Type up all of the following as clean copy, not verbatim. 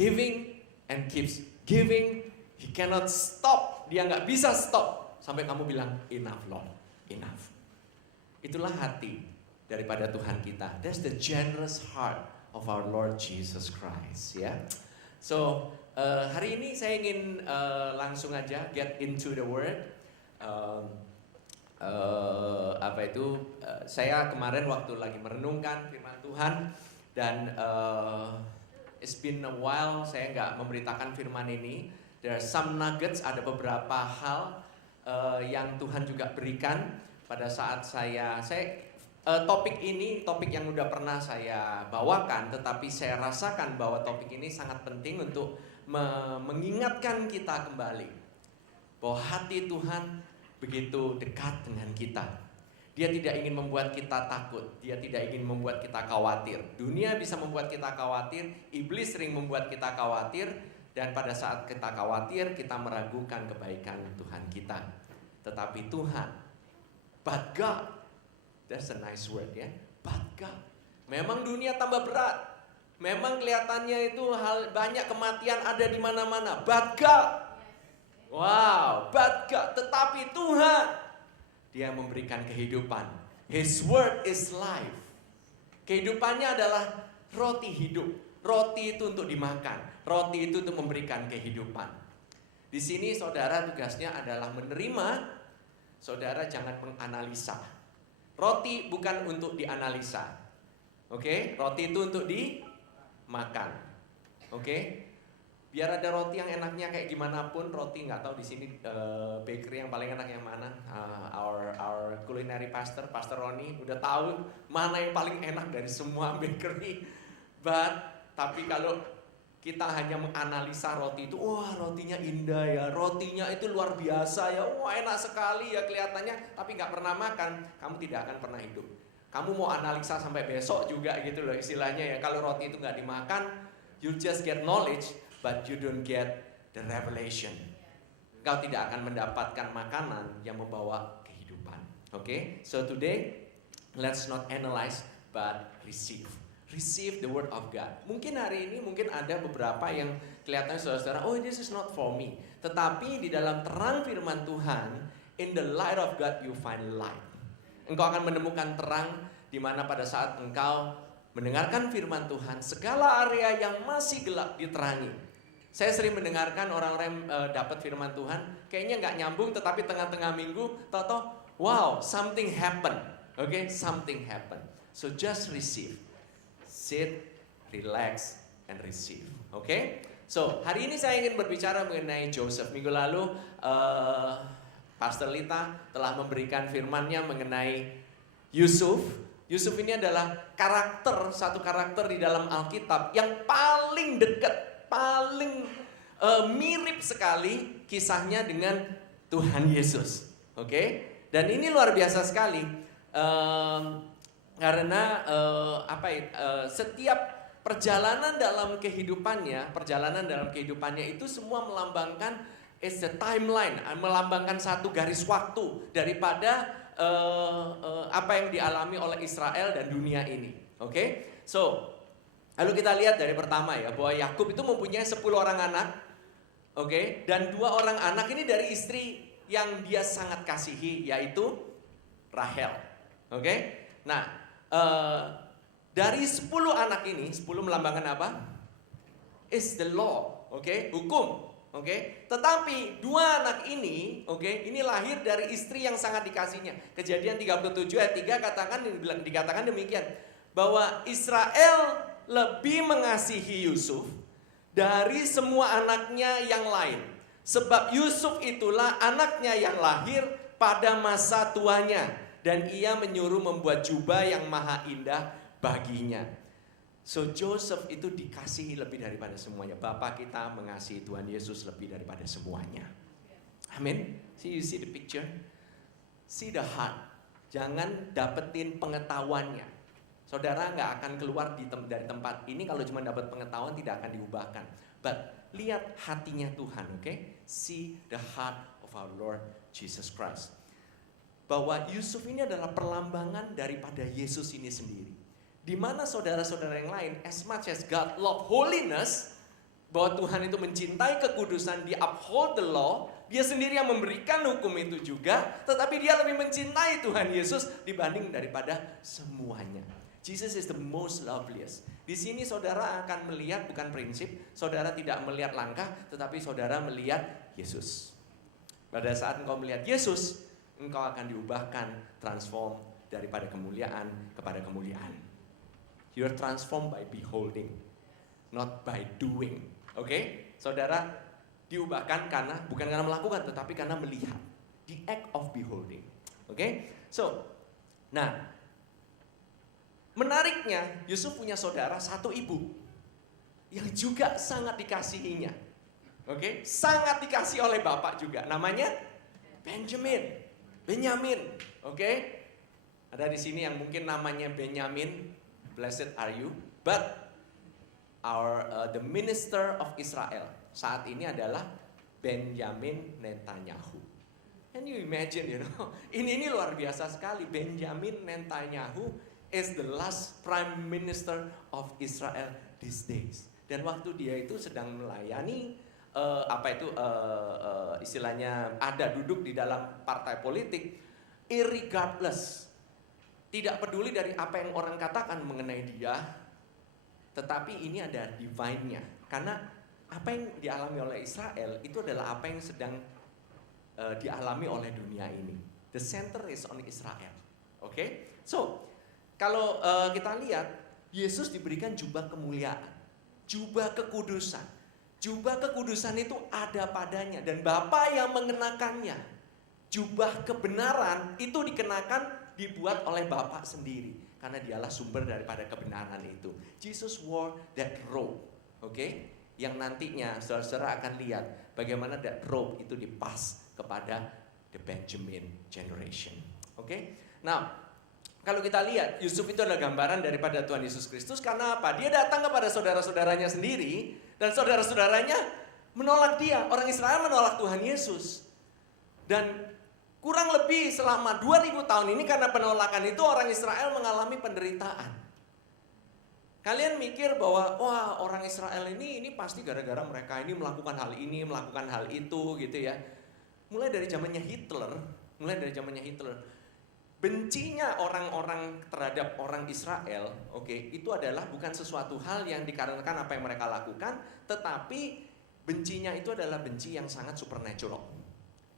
giving and keeps giving. He cannot stop. Dia nggak bisa stop sampai kamu bilang enough Lord, enough. Itulah hati daripada Tuhan kita. That's the generous heart of our Lord Jesus Christ. Ya. So hari ini saya ingin langsung aja get into the word. Saya kemarin waktu lagi merenungkan firman Tuhan dan it's been a while saya nggak memberitakan firman ini. There are some nuggets, ada beberapa hal yang Tuhan juga berikan pada saat topik ini topik yang udah pernah saya bawakan, tetapi saya rasakan bahwa topik ini sangat penting untuk mengingatkan kita kembali bahwa hati Tuhan begitu dekat dengan kita. Dia tidak ingin membuat kita takut, dia tidak ingin membuat kita khawatir. Dunia bisa membuat kita khawatir, iblis sering membuat kita khawatir, dan pada saat kita khawatir, kita meragukan kebaikan Tuhan kita. Tetapi Tuhan, but God, that's a nice word ya, but God. Memang dunia tambah berat, memang kelihatannya itu banyak kematian ada di mana-mana, but God, wow, but God. Tetapi Tuhan, Dia memberikan kehidupan. His word is life. Kehidupannya adalah roti hidup. Roti itu untuk dimakan. Roti itu untuk memberikan kehidupan. Di sini saudara tugasnya adalah menerima. Saudara jangan menganalisa. Roti bukan untuk dianalisa. Oke? Roti itu untuk dimakan. Oke? Biar ada roti yang enaknya kayak gimana pun, roti nggak tahu di sini bakery yang paling enak yang mana. Our culinary pastor Roni udah tahu mana yang paling enak dari semua bakery. Tapi kalau kita hanya menganalisa roti itu, wah rotinya indah ya, rotinya itu luar biasa ya, wah enak sekali ya kelihatannya, tapi nggak pernah makan, kamu tidak akan pernah hidup. Kamu mau analisa sampai besok juga gitu loh istilahnya ya. Kalau roti itu nggak dimakan, you just get knowledge, but you don't get the revelation. Kau tidak akan mendapatkan makanan yang membawa kehidupan. Okay? So today, let's not analyze, but receive. Receive the word of God. Mungkin hari ini mungkin ada beberapa yang kelihatannya saudara-saudara, oh this is not for me. Tetapi di dalam terang firman Tuhan, in the light of God you find light. Engkau akan menemukan terang di mana pada saat engkau mendengarkan firman Tuhan, segala area yang masih gelap diterangi. Saya sering mendengarkan orang-orang dapat firman Tuhan, kayaknya nggak nyambung, tetapi tengah-tengah minggu, tahu-tahu, wow, something happen, okay, something happen. So just receive, sit, relax, and receive, okay. So hari ini saya ingin berbicara mengenai Joseph. Minggu lalu Pastor Lita telah memberikan firman-Nya mengenai Yusuf. Yusuf ini adalah satu karakter di dalam Alkitab yang paling dekat, paling mirip sekali kisahnya dengan Tuhan Yesus. Oke? Dan ini luar biasa sekali karena setiap perjalanan dalam kehidupannya itu semua melambangkan is the timeline, melambangkan satu garis waktu daripada apa yang dialami oleh Israel dan dunia ini. Oke? So, lalu kita lihat dari pertama ya, bahwa Yakub itu mempunyai 10 orang anak. Oke? Dan 2 orang anak ini dari istri yang dia sangat kasihi, yaitu Rahel. Oke? Nah, dari 10 anak ini, 10 melambangkan apa? Is the law. Oke? Hukum. Oke, tetapi 2 anak ini, ini lahir dari istri yang sangat dikasihnya. Kejadian 37 ayat 3 dikatakan demikian, bahwa Israel lebih mengasihi Yusuf dari semua anaknya yang lain. Sebab Yusuf itulah anaknya yang lahir pada masa tuanya, dan ia menyuruh membuat jubah yang maha indah baginya. So Joseph itu dikasihi lebih daripada semuanya. Bapa kita mengasihi Tuhan Yesus lebih daripada semuanya. Amin. You see the picture? See the heart. Jangan dapetin pengetahuannya. Saudara nggak akan keluar dari tempat ini kalau cuma dapat pengetahuan, tidak akan diubahkan. But lihat hatinya Tuhan, okay? See the heart of our Lord Jesus Christ. Bahwa Yusuf ini adalah perlambangan daripada Yesus ini sendiri. Di mana saudara-saudara yang lain, as much as God love holiness, bahwa Tuhan itu mencintai kekudusan, dia uphold the law, dia sendiri yang memberikan hukum itu juga, tetapi dia lebih mencintai Tuhan Yesus dibanding daripada semuanya. Jesus is the most loveliest. Di sini saudara akan melihat bukan prinsip, saudara tidak melihat langkah, tetapi saudara melihat Yesus. Pada saat engkau melihat Yesus, engkau akan diubahkan, transform daripada kemuliaan kepada kemuliaan. You are transformed by beholding, not by doing. Oke, saudara diubahkan bukan karena melakukan, tetapi karena melihat. The act of beholding. Oke, nah menariknya Yusuf punya saudara satu ibu yang juga sangat dikasihinya. Oke, sangat dikasih oleh bapak juga. Namanya Benyamin. Oke, ada di sini yang mungkin namanya Benyamin. Blessed are you, but the minister of Israel saat ini adalah Benjamin Netanyahu. Can you imagine, ini luar biasa sekali. Benjamin Netanyahu is the last prime minister of Israel these days. Dan waktu dia itu sedang melayani, istilahnya ada duduk di dalam partai politik, irregardless, tidak peduli dari apa yang orang katakan mengenai dia. Tetapi ini ada divine-nya. Karena apa yang dialami oleh Israel itu adalah apa yang sedang dialami oleh dunia ini. The center is on Israel. Oke? So, kalau kita lihat, Yesus diberikan jubah kemuliaan, jubah kekudusan. Jubah kekudusan itu ada padanya dan Bapa yang mengenakannya. Jubah kebenaran itu dibuat oleh Bapa sendiri. Karena dialah sumber daripada kebenaran itu. Jesus wore that robe, yang nantinya saudara-saudara akan lihat bagaimana that robe itu dipas kepada the Benjamin generation. Nah, kalau kita lihat Yusuf itu adalah gambaran daripada Tuhan Yesus Kristus. Karena apa? Dia datang kepada saudara-saudaranya sendiri dan saudara-saudaranya menolak dia. Orang Israel menolak Tuhan Yesus. Dan kurang lebih selama 2000 tahun ini karena penolakan itu orang Israel mengalami penderitaan. Kalian mikir bahwa wah orang Israel ini pasti gara-gara mereka ini melakukan hal ini, melakukan hal itu gitu ya. Mulai dari zamannya Hitler, bencinya orang-orang terhadap orang Israel, itu adalah bukan sesuatu hal yang dikarenakan apa yang mereka lakukan, tetapi bencinya itu adalah benci yang sangat supernatural.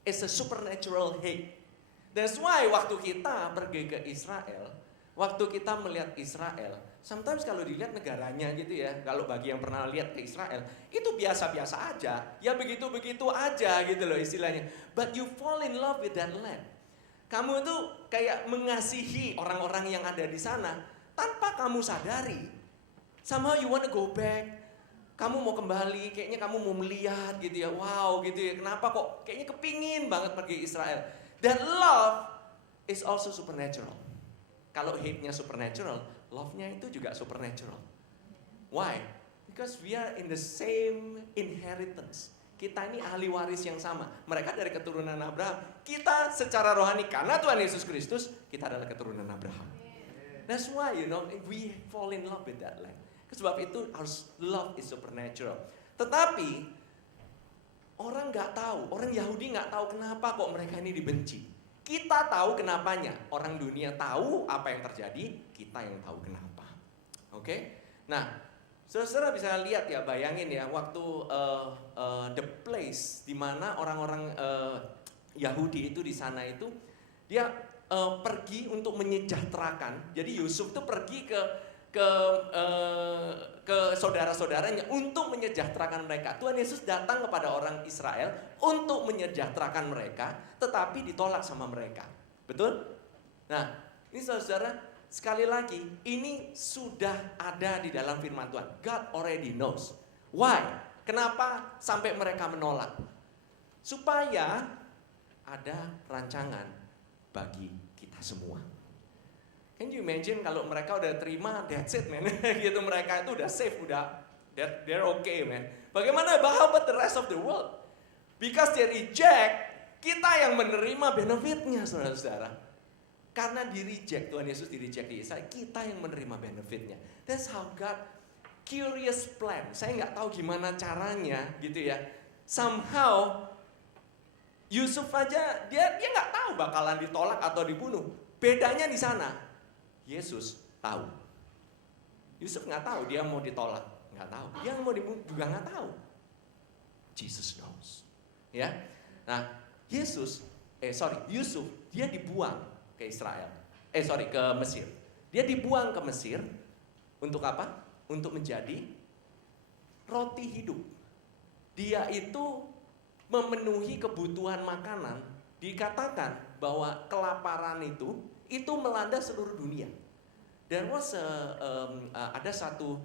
It's a supernatural hate. That's why waktu kita pergi ke Israel, waktu kita melihat Israel, sometimes kalau dilihat negaranya gitu ya, kalau bagi yang pernah lihat ke Israel, itu biasa-biasa aja, ya begitu-begitu aja gitu loh istilahnya. But you fall in love with that land. Kamu itu kayak mengasihi orang-orang yang ada di sana tanpa kamu sadari. Somehow you want to go back. Kamu mau kembali, kayaknya kamu mau melihat gitu ya, wow gitu ya, kenapa kok kayaknya kepingin banget pergi Israel. Dan love is also supernatural. Kalau hate-nya supernatural, love-nya itu juga supernatural. Why? Because we are in the same inheritance. Kita ini ahli waris yang sama. Mereka dari keturunan Abraham. Kita secara rohani karena Tuhan Yesus Kristus, kita adalah keturunan Abraham. That's why we fall in love with that land. Sebab itu harus love is supernatural. Tetapi orang nggak tahu, orang Yahudi nggak tahu kenapa kok mereka ini dibenci. Kita tahu kenapanya. Orang dunia tahu apa yang terjadi, kita yang tahu kenapa. Nah, saudara bisa lihat ya, bayangin ya, waktu the place di mana orang-orang Yahudi itu di sana itu dia pergi untuk menyejahterakan. Jadi Yusuf tuh pergi ke saudara-saudaranya untuk menyejahterakan mereka. Tuhan Yesus datang kepada orang Israel untuk menyejahterakan mereka, tetapi ditolak sama mereka. Betul? Nah, ini saudara, sekali lagi, ini sudah ada di dalam firman Tuhan. God already knows. Why? Kenapa sampai mereka menolak? Supaya ada rancangan bagi kita semua. Can you imagine kalau mereka udah terima, that's it man. Gitu, mereka itu udah safe, they're okay man. Bagaimana about the rest of the world? Because they reject, kita yang menerima benefitnya saudara-saudara. Karena di reject, Tuhan Yesus di reject di Israel, kita yang menerima benefitnya. That's how God curious plan. Saya nggak tahu gimana caranya gitu ya. Somehow Yusuf aja dia nggak tahu bakalan ditolak atau dibunuh. Bedanya di sana, Yesus tahu. Yusuf nggak tahu dia mau ditolak, nggak tahu. Dia mau dibunuh juga nggak tahu. Jesus knows. Ya, nah Yusuf dia dibuang ke ke Mesir. Dia dibuang ke Mesir untuk apa? Untuk menjadi roti hidup. Dia itu memenuhi kebutuhan makanan. Dikatakan bahwa kelaparan itu melanda seluruh dunia. There was ada satu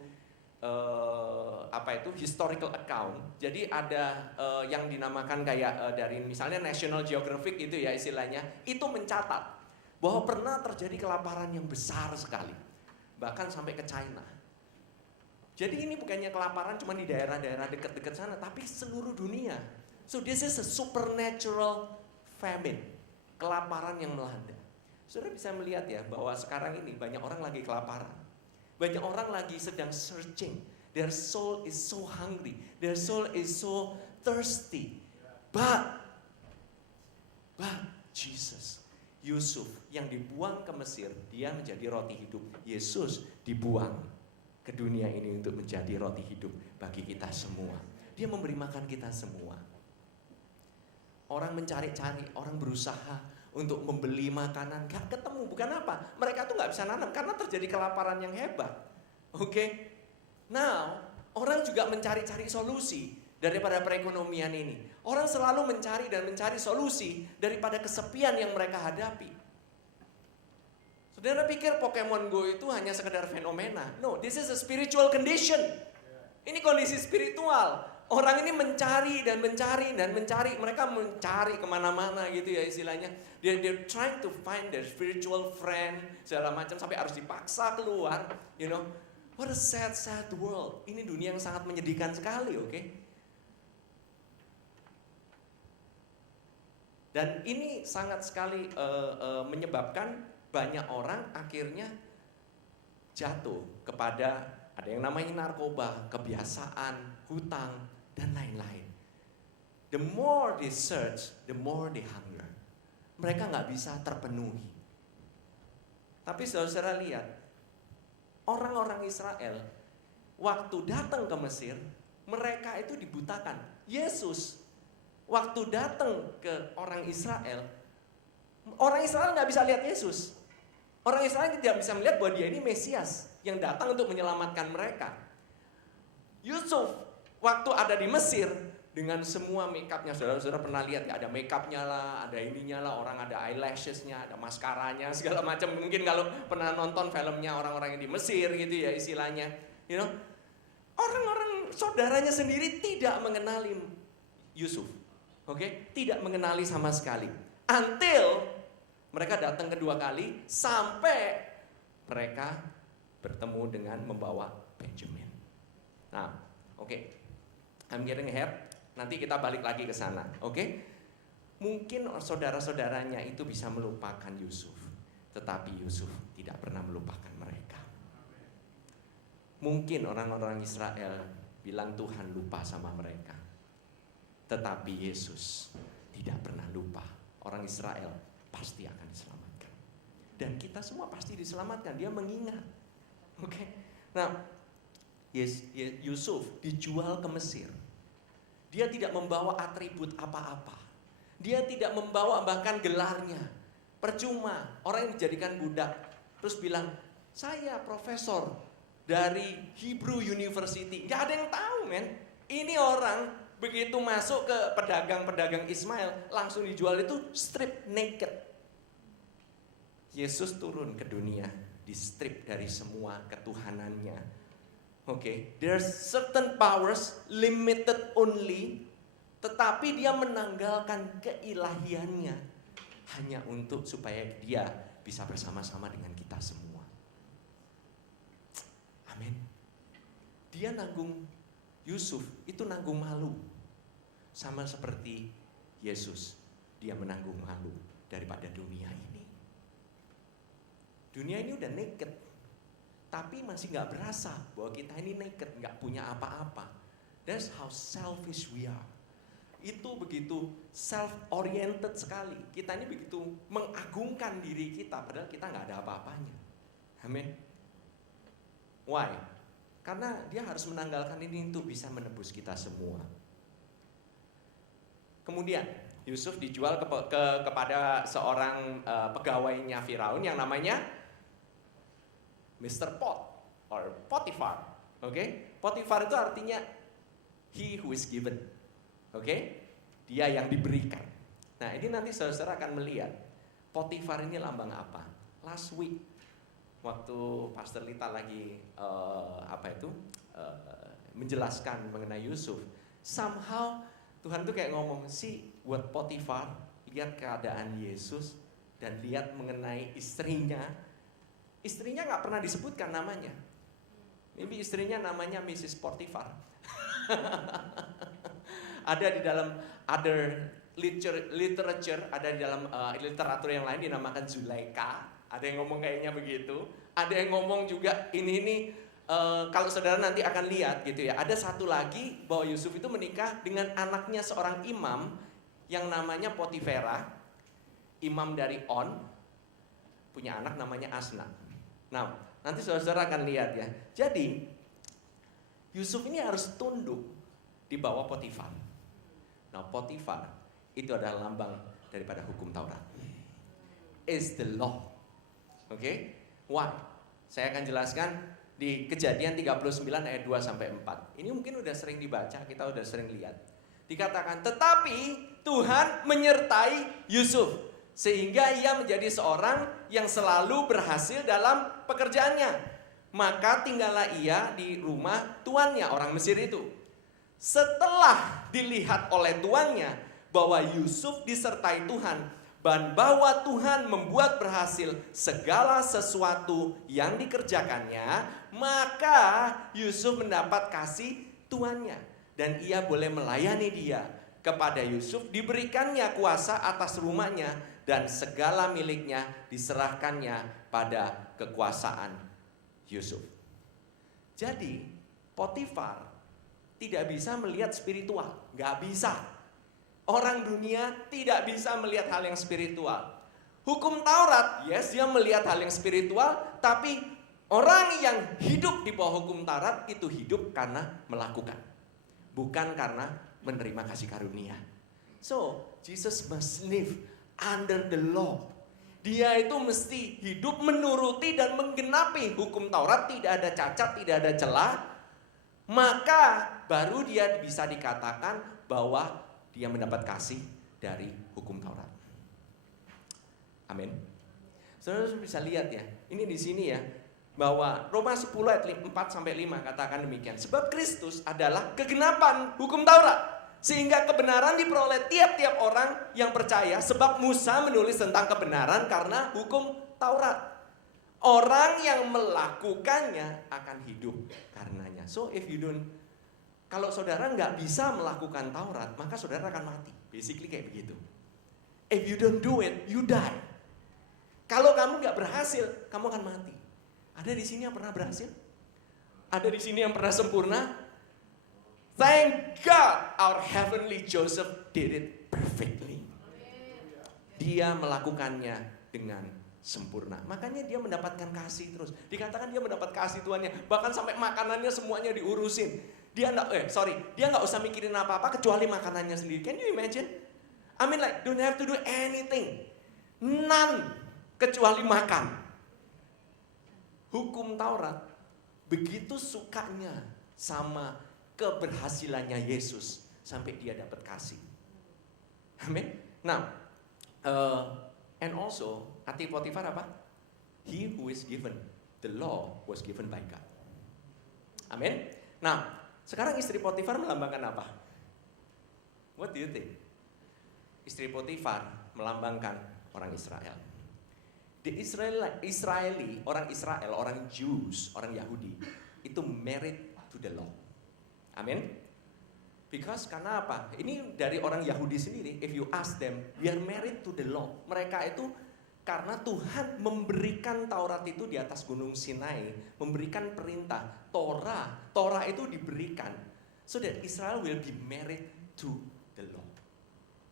historical account. Jadi ada yang dinamakan kayak dari misalnya National Geographic itu ya istilahnya, itu mencatat bahwa pernah terjadi kelaparan yang besar sekali, bahkan sampai ke China. Jadi ini bukannya kelaparan cuma di daerah-daerah dekat-dekat sana, tapi seluruh dunia. So this is a supernatural famine, kelaparan yang melanda. Saudara bisa melihat ya bahwa sekarang ini banyak orang lagi kelaparan. Banyak orang lagi sedang searching. Their soul is so hungry. Their soul is so thirsty. But Jesus, Yusuf yang dibuang ke Mesir, dia menjadi roti hidup. Yesus dibuang ke dunia ini untuk menjadi roti hidup bagi kita semua. Dia memberi makan kita semua. Orang mencari-cari, orang berusaha untuk membeli makanan, gak ketemu. Bukan apa? Mereka tuh gak bisa nanam karena terjadi kelaparan yang hebat. Oke? Now, orang juga mencari-cari solusi daripada perekonomian ini. Orang selalu mencari solusi daripada kesepian yang mereka hadapi. Saudara pikir Pokemon Go itu hanya sekedar fenomena? No, this is a spiritual condition. Ini kondisi spiritual. Orang ini mencari. Mereka mencari kemana-mana gitu ya istilahnya. They're trying to find their spiritual friend, segala macam sampai harus dipaksa keluar. You know, what a sad world. Ini dunia yang sangat menyedihkan sekali, oke? Dan ini sangat sekali menyebabkan banyak orang akhirnya jatuh kepada ada yang namanya narkoba, kebiasaan, hutang, dan lain-lain. The more they search, the more they hunger. Mereka nggak bisa terpenuhi. Tapi saudara lihat, orang-orang Israel waktu datang ke Mesir, mereka itu dibutakan. Yesus waktu datang ke orang Israel nggak bisa lihat Yesus. Orang Israel tidak bisa melihat bahwa dia ini Mesias yang datang untuk menyelamatkan mereka. Yusuf waktu ada di Mesir dengan semua make-upnya, saudara-saudara pernah lihat ya, ada make-upnya lah, ada ininya lah, orang ada eyelashesnya, ada maskaranya, segala macam. Mungkin kalau pernah nonton filmnya orang-orang yang di Mesir gitu ya istilahnya, you know, orang-orang saudaranya sendiri tidak mengenali Yusuf, oke? Tidak mengenali sama sekali. Until mereka datang kedua kali sampai mereka bertemu dengan membawa Benjamin. Nah, oke. I'm getting ahead. Nanti kita balik lagi ke sana, oke? Mungkin saudara-saudaranya itu bisa melupakan Yusuf, tetapi Yusuf tidak pernah melupakan mereka. Mungkin orang-orang Israel bilang Tuhan lupa sama mereka, tetapi Yesus tidak pernah lupa. Orang Israel pasti akan diselamatkan. Dan kita semua pasti diselamatkan. Dia mengingat. Oke. Nah, Yusuf dijual ke Mesir. Dia tidak membawa atribut apa-apa. Dia tidak membawa bahkan gelarnya. Percuma. Orang yang dijadikan budak terus bilang, "Saya profesor dari Hebrew University." Gak ada yang tahu, men. Ini orang begitu masuk ke pedagang-pedagang Ismail, langsung dijual itu strip naked. Yesus turun ke dunia, di strip dari semua ketuhanannya. Oke, there's certain powers limited only, tetapi dia menanggalkan keilahiannya hanya untuk supaya dia bisa bersama-sama dengan kita semua. Amin. Dia nanggung, Yusuf itu nanggung malu, sama seperti Yesus, dia menanggung malu daripada dunia ini. Dunia ini udah naked. tapi masih nggak berasa bahwa kita ini naked, nggak punya apa-apa. That's how selfish we are. Itu begitu self-oriented sekali. Kita ini begitu mengagungkan diri kita, padahal kita nggak ada apa-apanya. Amin. Why? Karena dia harus menanggalkan ini untuk bisa menebus kita semua. Kemudian Yusuf dijual kepada seorang pegawainya Firaun yang namanya Mr. Pot or Potiphar. Oke? Potiphar itu artinya he who is given. Oke? Dia yang diberikan. Nah, ini nanti saudara akan melihat Potiphar ini lambang apa? Last week waktu Pastor Lita lagi menjelaskan mengenai Yusuf, somehow Tuhan tuh kayak ngomong sih buat Potiphar, lihat keadaan Yesus dan lihat mengenai istrinya. Istrinya nggak pernah disebutkan namanya. Maybe istrinya namanya Mrs. Potiphar. Ada di dalam other literature, ada di dalam literatur yang lain dinamakan Zulaika. Ada yang ngomong kayaknya begitu. Ada yang ngomong juga ini kalau saudara nanti akan lihat gitu ya. Ada satu lagi bahwa Yusuf itu menikah dengan anaknya seorang imam yang namanya Potifera, imam dari On, punya anak namanya Asna. Nah, nanti saudara akan lihat ya. Jadi Yusuf ini harus tunduk di bawah Potifar. Nah, Potifar itu adalah lambang daripada hukum Taurat. Is the law. Oke? Why? Saya akan jelaskan di Kejadian 39 ayat 2 sampai 4. Ini mungkin udah sering dibaca, kita udah sering lihat. Dikatakan, tetapi Tuhan menyertai Yusuf sehingga ia menjadi seorang yang selalu berhasil dalam pekerjaannya. Maka tinggallah ia di rumah tuannya, orang Mesir itu. Setelah dilihat oleh tuannya bahwa Yusuf disertai Tuhan dan bahwa Tuhan membuat berhasil segala sesuatu yang dikerjakannya, maka Yusuf mendapat kasih tuannya dan ia boleh melayani dia. Kepada Yusuf diberikannya kuasa atas rumahnya dan segala miliknya diserahkannya pada kekuasaan Yusuf. Jadi Potifar tidak bisa melihat spiritual, nggak bisa. Orang dunia tidak bisa melihat hal yang spiritual. Hukum Taurat, yes, dia melihat hal yang spiritual, tapi orang yang hidup di bawah hukum Taurat itu hidup karena melakukan, bukan karena menerima kasih karunia. So, Jesus must live under the law. Dia itu mesti hidup menuruti dan menggenapi hukum Taurat, tidak ada cacat, tidak ada celah. Maka baru dia bisa dikatakan bahwa dia mendapat kasih dari hukum Taurat. Amin. Saudara bisa lihat ya, ini di sini ya, bahwa Roma 10 ayat 4 sampai 5 katakan demikian. Sebab Kristus adalah kegenapan hukum Taurat, sehingga kebenaran diperoleh tiap-tiap orang yang percaya. Sebab Musa menulis tentang kebenaran karena hukum Taurat. Orang yang melakukannya akan hidup karenanya. So if you don't, kalau saudara nggak bisa melakukan Taurat, maka saudara akan mati. Basically kayak begitu. If you don't do it, you die. Kalau kamu nggak berhasil, kamu akan mati. Ada di sini yang pernah berhasil? Ada di sini yang pernah sempurna? Thank God our heavenly Joseph did it perfectly. Dia melakukannya dengan sempurna. Makanya dia mendapatkan kasih terus. Dikatakan dia mendapat kasih Tuhannya. Bahkan sampai makanannya semuanya diurusin. Dia nggak usah mikirin apa-apa kecuali makanannya sendiri. Can you imagine? I mean like don't have to do anything. None kecuali makan. Hukum Taurat begitu sukanya sama keberhasilannya Yesus sampai dia dapat kasih. Amin. Nah, and also arti Potifar apa? He who is given the law was given by God. Amin. Nah, sekarang istri Potifar melambangkan apa? What do you think? Istri Potifar melambangkan orang Israel. The Israeli, orang Israel, orang Jews, orang Yahudi itu married to the law. Amin. Because karena apa? Ini dari orang Yahudi sendiri. If you ask them, we are married to the law. Mereka itu Karena Tuhan memberikan Taurat itu di atas gunung Sinai, memberikan perintah. Torah itu diberikan so that Israel will be married to the Lord.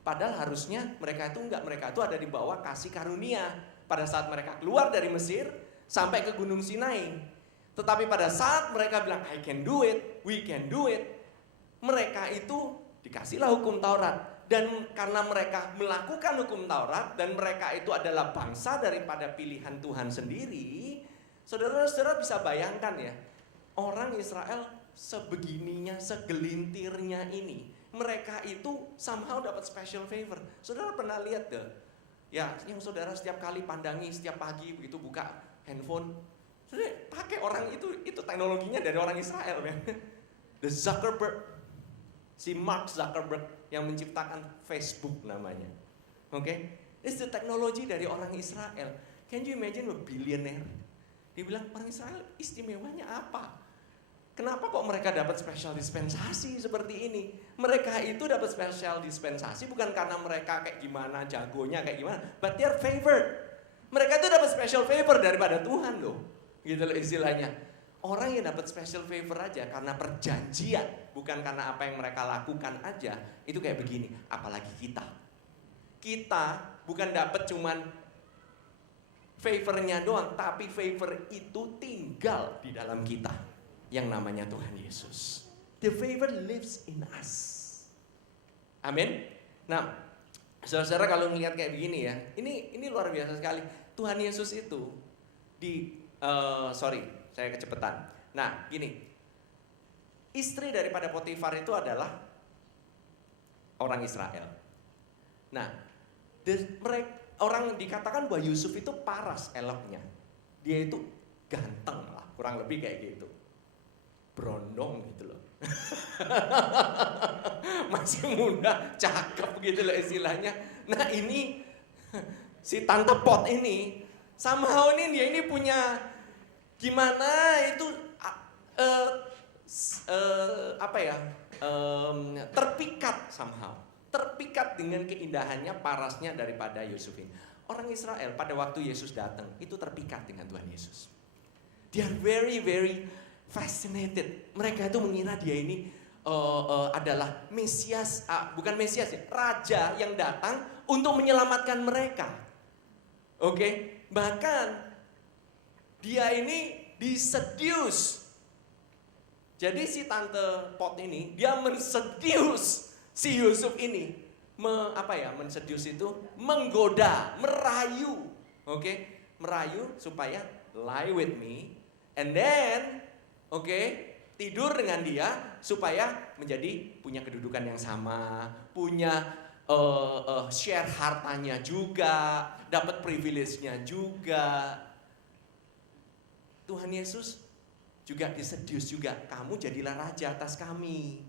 Padahal harusnya mereka itu ada di bawah kasih karunia pada saat mereka keluar dari Mesir sampai ke gunung Sinai. Tetapi pada saat mereka bilang I can do it, we can do it, mereka itu dikasihlah hukum Taurat. Dan karena mereka melakukan hukum Taurat dan mereka itu adalah bangsa daripada pilihan Tuhan sendiri, saudara-saudara bisa bayangkan ya, orang Israel sebegininya, segelintirnya ini, mereka itu somehow dapat special favor. Saudara pernah lihat deh, ya yang saudara setiap kali pandangi setiap pagi begitu buka handphone, saudara pakai orang itu teknologinya dari orang Israel ya. The Zuckerberg, si Mark Zuckerberg yang menciptakan Facebook namanya. Oke? It's the teknologi dari orang Israel. Can you imagine a billionaire? Dia bilang orang Israel istimewanya apa? Kenapa kok mereka dapat special dispensasi seperti ini? Mereka itu dapat special dispensasi bukan karena mereka kayak gimana, jagonya kayak gimana, but they are favored. Mereka itu dapat special favor daripada Tuhan loh. Gitu loh istilahnya. Orang yang dapat special favor aja karena perjanjian, bukan karena apa yang mereka lakukan aja, itu kayak begini. Apalagi kita. Kita bukan dapat cuman favornya doang, tapi favor itu tinggal di dalam kita. Yang namanya Tuhan Yesus. The favor lives in us. Amin. Nah, saudara-saudara kalau melihat kayak begini ya, ini luar biasa sekali. Tuhan Yesus itu saya kecepatan. Nah, gini. Istri daripada Potifar itu adalah orang Israel. Nah, orang dikatakan bahwa Yusuf itu paras eloknya. Dia itu ganteng lah, kurang lebih kayak gitu. Berondong gitu loh. Masih muda, cakep gitu loh istilahnya. Nah, ini si Tante Pot ini somehow dia ini punya gimana itu terpikat somehow, terpikat dengan keindahannya, parasnya daripada Yusuf ini. Orang Israel pada waktu Yesus datang itu terpikat dengan Tuhan Yesus. They are very very fascinated. Mereka itu mengira dia ini adalah Mesias, bukan Mesias ya, Raja yang datang untuk menyelamatkan mereka. Oke, bahkan dia ini disedius. Jadi si Tante Pot ini dia mensedius si Yusuf ini. Mensedius itu menggoda, merayu. Oke, merayu supaya lie with me and then tidur dengan dia supaya menjadi punya kedudukan yang sama, punya share hartanya juga, dapat privilege-nya juga. Tuhan Yesus juga disedius juga. Kamu jadilah raja atas kami.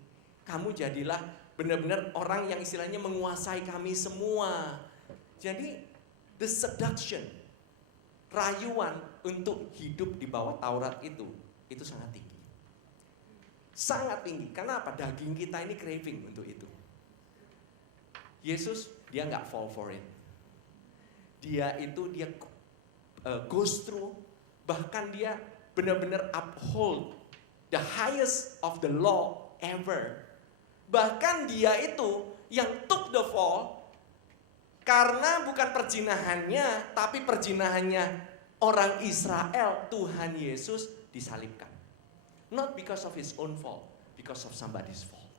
Kamu jadilah benar-benar orang yang istilahnya menguasai kami semua. Jadi the seduction, rayuan untuk hidup di bawah Taurat itu sangat tinggi. Sangat tinggi. Karena apa? Daging kita ini craving untuk itu. Yesus dia nggak fall for it. Dia goes through. Bahkan dia benar-benar uphold the highest of the law ever. Bahkan dia itu yang took the fall karena bukan perzinahannya, tapi perzinahannya orang Israel. Tuhan Yesus disalibkan. Not because of his own fault, because of somebody's fault.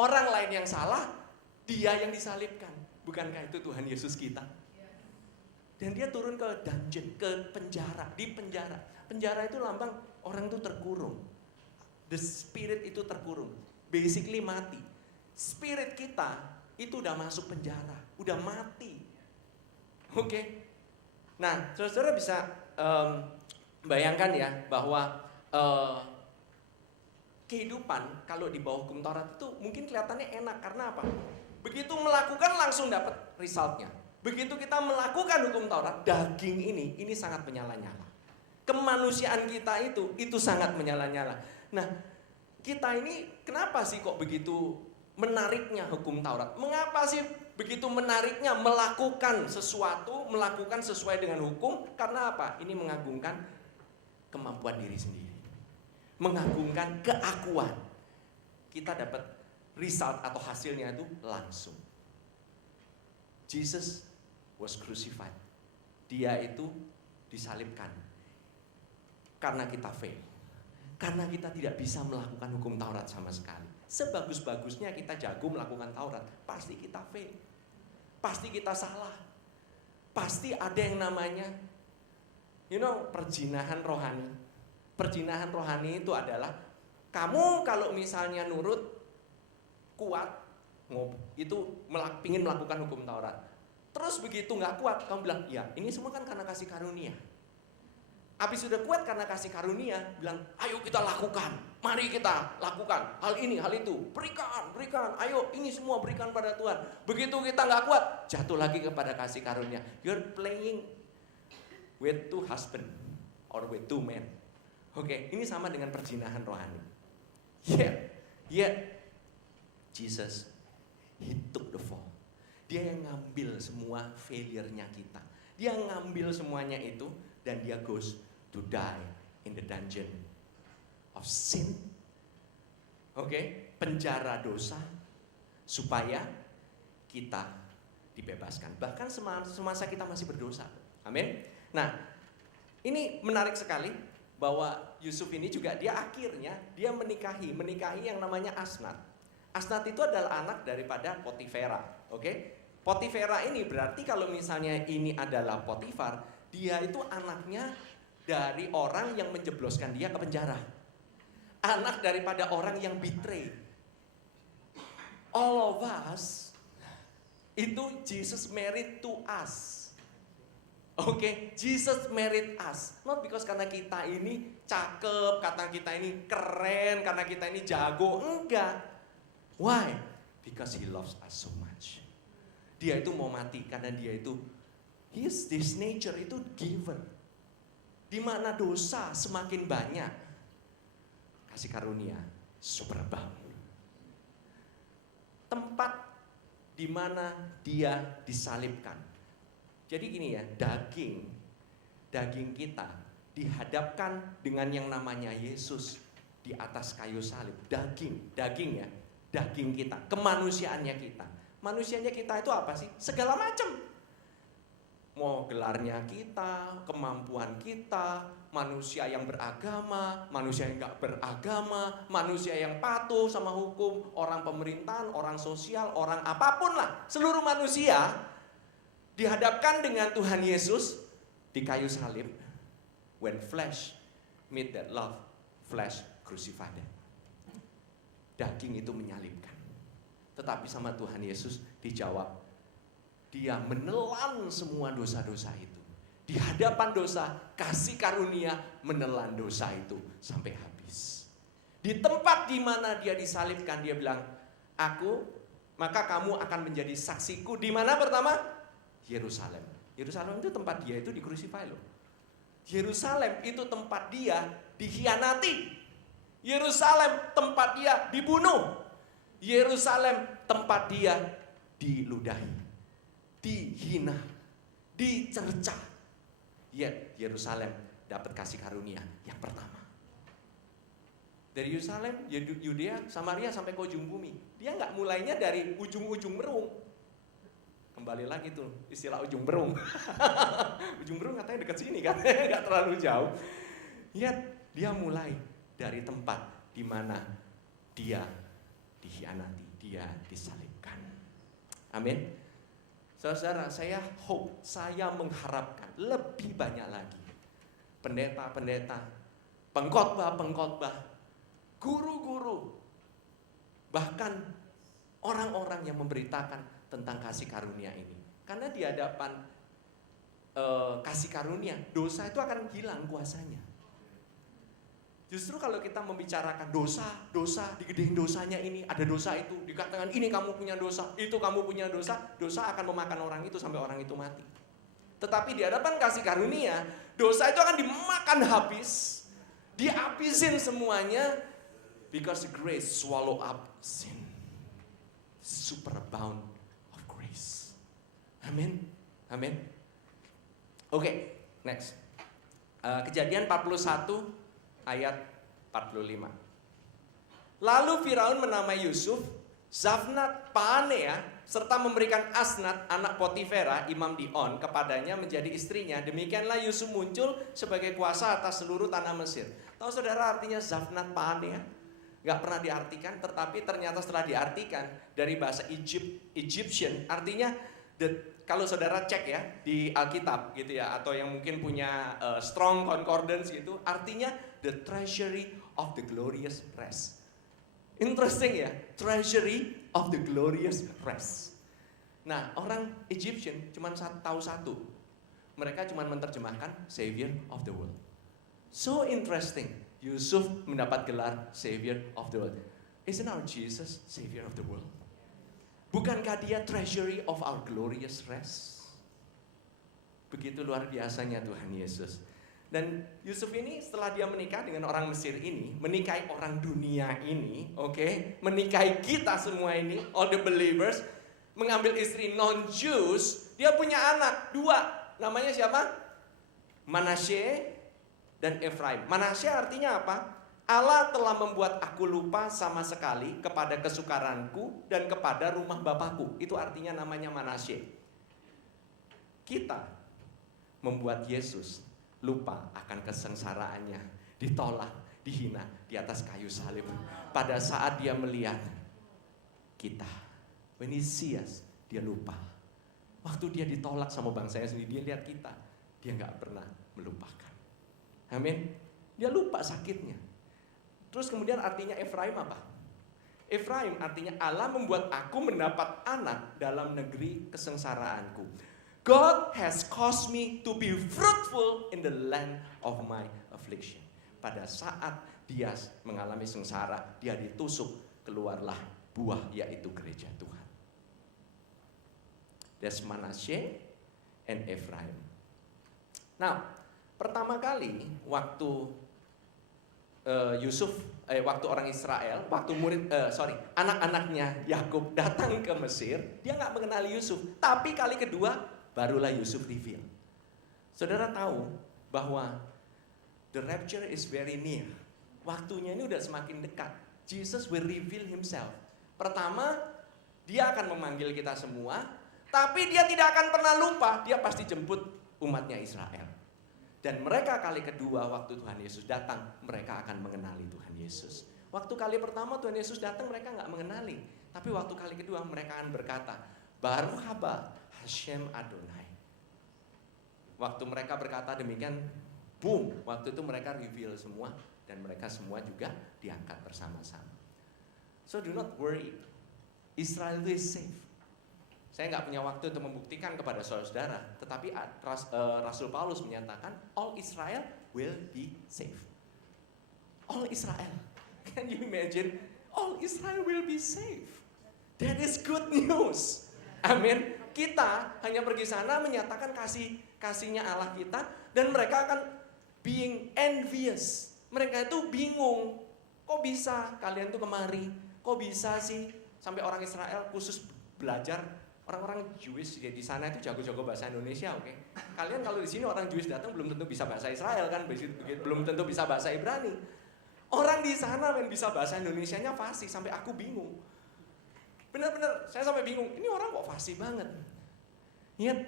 Orang lain yang salah, dia yang disalibkan. Bukankah itu Tuhan Yesus kita? Dan dia turun ke dungeon, ke penjara, di penjara. Penjara itu lambang orang itu terkurung. The spirit itu terkurung. Basically mati. Spirit kita itu udah masuk penjara, udah mati. Oke. Nah, saudara bisa bayangkan ya bahwa kehidupan kalau di bawah hukum Taurat itu mungkin kelihatannya enak karena apa? Begitu melakukan langsung dapat resultnya. Begitu kita melakukan hukum Taurat, daging ini sangat menyala-nyala. Kemanusiaan kita itu sangat menyala-nyala. Nah, kita ini kenapa sih kok begitu menariknya hukum Taurat. Mengapa sih begitu menariknya melakukan sesuatu, melakukan sesuai dengan hukum? Karena apa? Ini mengagungkan kemampuan diri sendiri. Mengagungkan keakuan. Kita dapat result atau hasilnya itu langsung. Jesus was crucified. Dia itu disalibkan. Karena kita fail. Karena kita tidak bisa melakukan hukum Taurat sama sekali. Sebagus-bagusnya kita jago melakukan Taurat, pasti kita fail. Pasti kita salah. Pasti ada yang namanya perjinahan rohani. Perjinahan rohani itu adalah kamu kalau misalnya nurut kuat itu ingin melakukan hukum Taurat. Terus begitu nggak kuat, kamu bilang, ya ini semua kan karena kasih karunia. Habis sudah kuat karena kasih karunia, bilang, ayo kita lakukan, mari kita lakukan hal ini, hal itu, berikan, ayo ini semua berikan pada Tuhan. Begitu kita nggak kuat, jatuh lagi kepada kasih karunia. You're playing with two husband or with two men. Oke, ini sama dengan perzinahan rohani. Yet Jesus, He took the fall. Dia yang ngambil semua failure-nya kita. Dia ngambil semuanya itu dan dia goes to die in the dungeon of sin. Penjara dosa supaya kita dibebaskan. Bahkan semasa kita masih berdosa. Amin. Nah, ini menarik sekali bahwa Yusuf ini juga dia akhirnya dia menikahi yang namanya Asnat. Asnat itu adalah anak daripada Potifera. Potifera ini berarti kalau misalnya ini adalah Potifar, dia itu anaknya dari orang yang menjebloskan dia ke penjara. Anak daripada orang yang betray. All of us, itu Jesus married to us. Jesus married us. Not because karena kita ini cakep, karena kita ini keren, karena kita ini jago. Enggak. Why? Because He loves us so much. Dia itu mau mati karena dia itu this nature itu giver. Di mana dosa semakin banyak, kasih karunia superabound. Tempat di mana dia disalibkan. Jadi gini ya, daging kita dihadapkan dengan yang namanya Yesus di atas kayu salib. Daging kita, kemanusiaannya kita. Manusianya kita itu apa sih? Segala macam. Mau gelarnya kita, kemampuan kita, manusia yang beragama, manusia yang gak beragama, manusia yang patuh sama hukum, orang pemerintahan, orang sosial, orang apapun lah. Seluruh manusia dihadapkan dengan Tuhan Yesus di kayu salib. When flesh meet that love, flesh crucified. Daging itu menyalibkan. Tetapi sama Tuhan Yesus dijawab, Dia menelan semua dosa-dosa itu. Di hadapan dosa, kasih karunia menelan dosa itu sampai habis. Di tempat di mana dia disalibkan, dia bilang, maka kamu akan menjadi saksiku. Di mana pertama? Yerusalem. Yerusalem itu tempat dia itu di-crucify loh. Yerusalem itu tempat dia dikhianati. Yerusalem tempat dia dibunuh. Yerusalem tempat dia diludahi, dihina, dicerca. Yerusalem dapat kasih karunia yang pertama. Dari Yerusalem, Yudea, Samaria sampai ke ujung bumi. Dia nggak mulainya dari ujung-ujung berung. Kembali lagi tuh istilah ujung berung. Ujung berung katanya dekat sini kan, nggak terlalu jauh. Dia mulai dari tempat di mana dia dikhianati, dia disalibkan. Amin. Saudara, saya mengharapkan lebih banyak lagi pendeta-pendeta, pengkhotbah, guru-guru, bahkan orang-orang yang memberitakan tentang kasih karunia ini. Karena di hadapan kasih karunia, dosa itu akan hilang kuasanya. Justru kalau kita membicarakan dosa, digedein dosanya ini, ada dosa itu, dikatakan ini kamu punya dosa, itu kamu punya dosa, dosa akan memakan orang itu sampai orang itu mati. Tetapi di hadapan kasih karunia, dosa itu akan dimakan habis, dihabisin semuanya, because grace swallow up sin. superabound of grace. Amin. Amin. Oke, next. Kejadian 41 ayat 45. Lalu Firaun menamai Yusuf Zafnat Paanea serta memberikan Asnat anak Potifera imam di On kepadanya menjadi istrinya. Demikianlah Yusuf muncul sebagai kuasa atas seluruh tanah Mesir. Tahu saudara artinya Zafnat Paanea? Gak pernah diartikan, tetapi ternyata setelah diartikan dari bahasa Egyptian artinya kalau saudara cek ya di Alkitab gitu ya, atau yang mungkin punya strong concordance gitu, artinya the treasury of the glorious rest. Interesting ya, treasury of the glorious rest. Nah, orang Egyptian cuma tahu satu. Mereka cuma menerjemahkan Savior of the world. So interesting, Yusuf mendapat gelar Savior of the world. Isn't our Jesus Savior of the world? Bukankah dia treasury of our glorious rest? Begitu luar biasanya Tuhan Yesus. Dan Yusuf ini setelah dia menikah dengan orang Mesir ini, menikahi orang dunia ini, menikahi kita semua ini, all the believers, mengambil istri non-Jews, dia punya anak 2. Namanya siapa? Manasye dan Efraim. Manasye artinya apa? Allah telah membuat aku lupa sama sekali kepada kesukaranku dan kepada rumah bapakku. Itu artinya namanya Manasye. Kita membuat Yesus lupa akan kesengsaraannya, ditolak, dihina di atas kayu salib. Pada saat dia melihat kita, when he see us, dia lupa. Waktu dia ditolak sama bangsanya sendiri, dia lihat kita, dia nggak pernah melupakan. Amin. Dia lupa sakitnya. Terus kemudian artinya Efraim apa? Efraim artinya Allah membuat aku mendapat anak dalam negeri kesengsaraanku. God has caused me to be fruitful in the land of my affliction. Pada saat dia mengalami sengsara, dia ditusuk, keluarlah buah, yaitu gereja Tuhan. That's Manasye and Ephraim. Nah, pertama kali waktu waktu orang Israel, waktu anak-anaknya Yakub datang ke Mesir, dia nggak mengenali Yusuf. Tapi kali kedua, barulah Yusuf reveal. Saudara tahu bahwa the rapture is very near. Waktunya ini udah semakin dekat. Jesus will reveal himself. Pertama, dia akan memanggil kita semua, tapi dia tidak akan pernah lupa, dia pasti jemput umatnya Israel. Dan mereka kali kedua waktu Tuhan Yesus datang, mereka akan mengenali Tuhan Yesus. Waktu kali pertama Tuhan Yesus datang, mereka nggak mengenali. Tapi waktu kali kedua mereka akan berkata, Baruch haba Hashem Adonai. Waktu mereka berkata demikian, boom, waktu itu mereka reveal semua. Dan mereka semua juga diangkat bersama-sama. So do not worry, Israel is safe. Saya nggak punya waktu untuk membuktikan kepada saudara, tetapi Rasul Paulus menyatakan all Israel will be safe. All Israel, can you imagine? All Israel will be safe. That is good news. Amin. Kita hanya pergi sana menyatakan kasihnya Allah kita, dan mereka akan being envious. Mereka itu bingung, kok bisa kalian tuh kemari? Kok bisa sih sampai orang Israel khusus belajar? Orang-orang Jewish di sana itu jago-jago bahasa Indonesia, oke? Kalian kalau di sini orang Jewish datang belum tentu bisa bahasa Israel kan, belum tentu bisa bahasa Ibrani. Orang di sana bisa bahasa Indonesianya fasih sampai aku bingung. Benar-benar saya sampai bingung. Ini orang kok fasih banget. Ingat,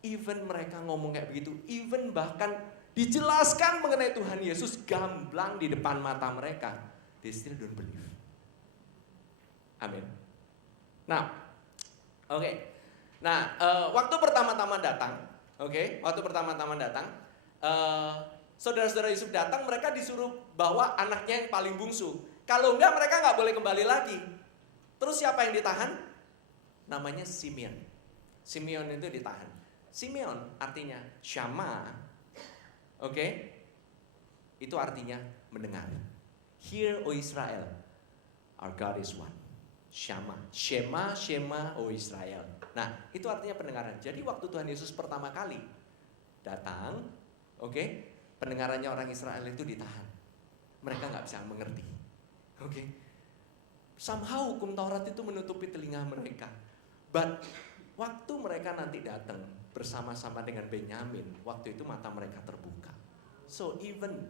even mereka ngomong kayak begitu, even bahkan dijelaskan mengenai Tuhan Yesus gamblang di depan mata mereka, they still don't believe. Amin. Nah. Waktu pertama-tama datang, saudara-saudara Yusuf datang, mereka disuruh bawa anaknya yang paling bungsu. Kalau enggak, mereka nggak boleh kembali lagi. Terus siapa yang ditahan? Namanya Simeon. Simeon itu ditahan. Simeon artinya Syama. Itu artinya mendengar. Hear, O Israel, our God is one. Syama, Shema, O Israel. Nah, itu artinya pendengaran. Jadi waktu Tuhan Yesus pertama kali datang, pendengarannya orang Israel itu ditahan. Mereka nggak bisa mengerti. somehow hukum Taurat itu menutupi telinga mereka. But waktu mereka nanti datang bersama-sama dengan Benyamin, waktu itu mata mereka terbuka. So even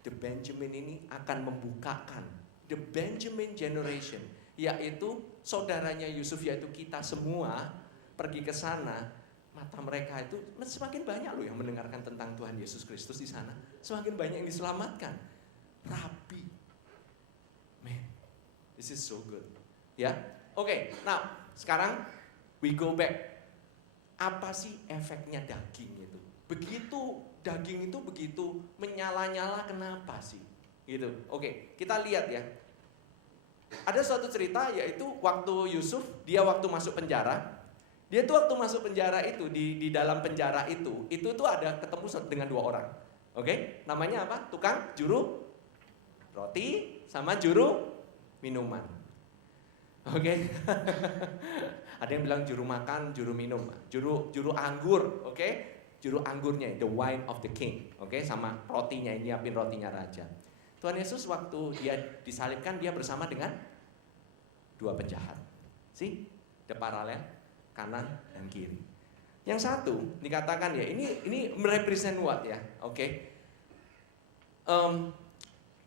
the Benjamin ini akan membukakan the Benjamin generation, yaitu saudaranya Yusuf, yaitu kita semua pergi ke sana. Mata mereka itu semakin banyak loh yang mendengarkan tentang Tuhan Yesus Kristus di sana. Semakin banyak yang diselamatkan. Rabi, man, this is so good. Ya, oke. Nah, sekarang we go back. Apa sih efeknya daging itu? Begitu daging itu begitu menyala-nyala, kenapa sih? Gitu. Oke, kita lihat ya. Ada suatu cerita, yaitu waktu Yusuf, dia waktu masuk penjara. Dia tuh waktu masuk penjara itu, di dalam penjara itu tuh ada ketemu dengan 2 orang. Oke, namanya apa? Tukang juru roti sama juru minuman. Oke. Ada yang bilang juru makan, juru minum, juru anggur, oke? Juru anggurnya, the wine of the king, oke? Sama rotinya, nyiapin rotinya raja. Tuhan Yesus waktu dia disalibkan, dia bersama dengan 2 penjahat. See? The paralel, kanan dan kiri. Yang satu dikatakan ya, ini merepresent what ya, oke?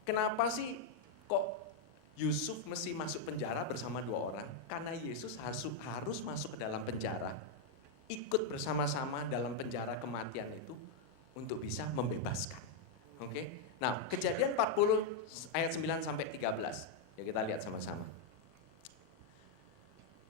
Kenapa sih kok Yusuf mesti masuk penjara bersama 2 orang? Karena Yesus harus masuk ke dalam penjara, ikut bersama-sama dalam penjara kematian itu untuk bisa membebaskan. Oke? Nah, Kejadian 40 ayat 9 sampai 13. Ya kita lihat sama-sama.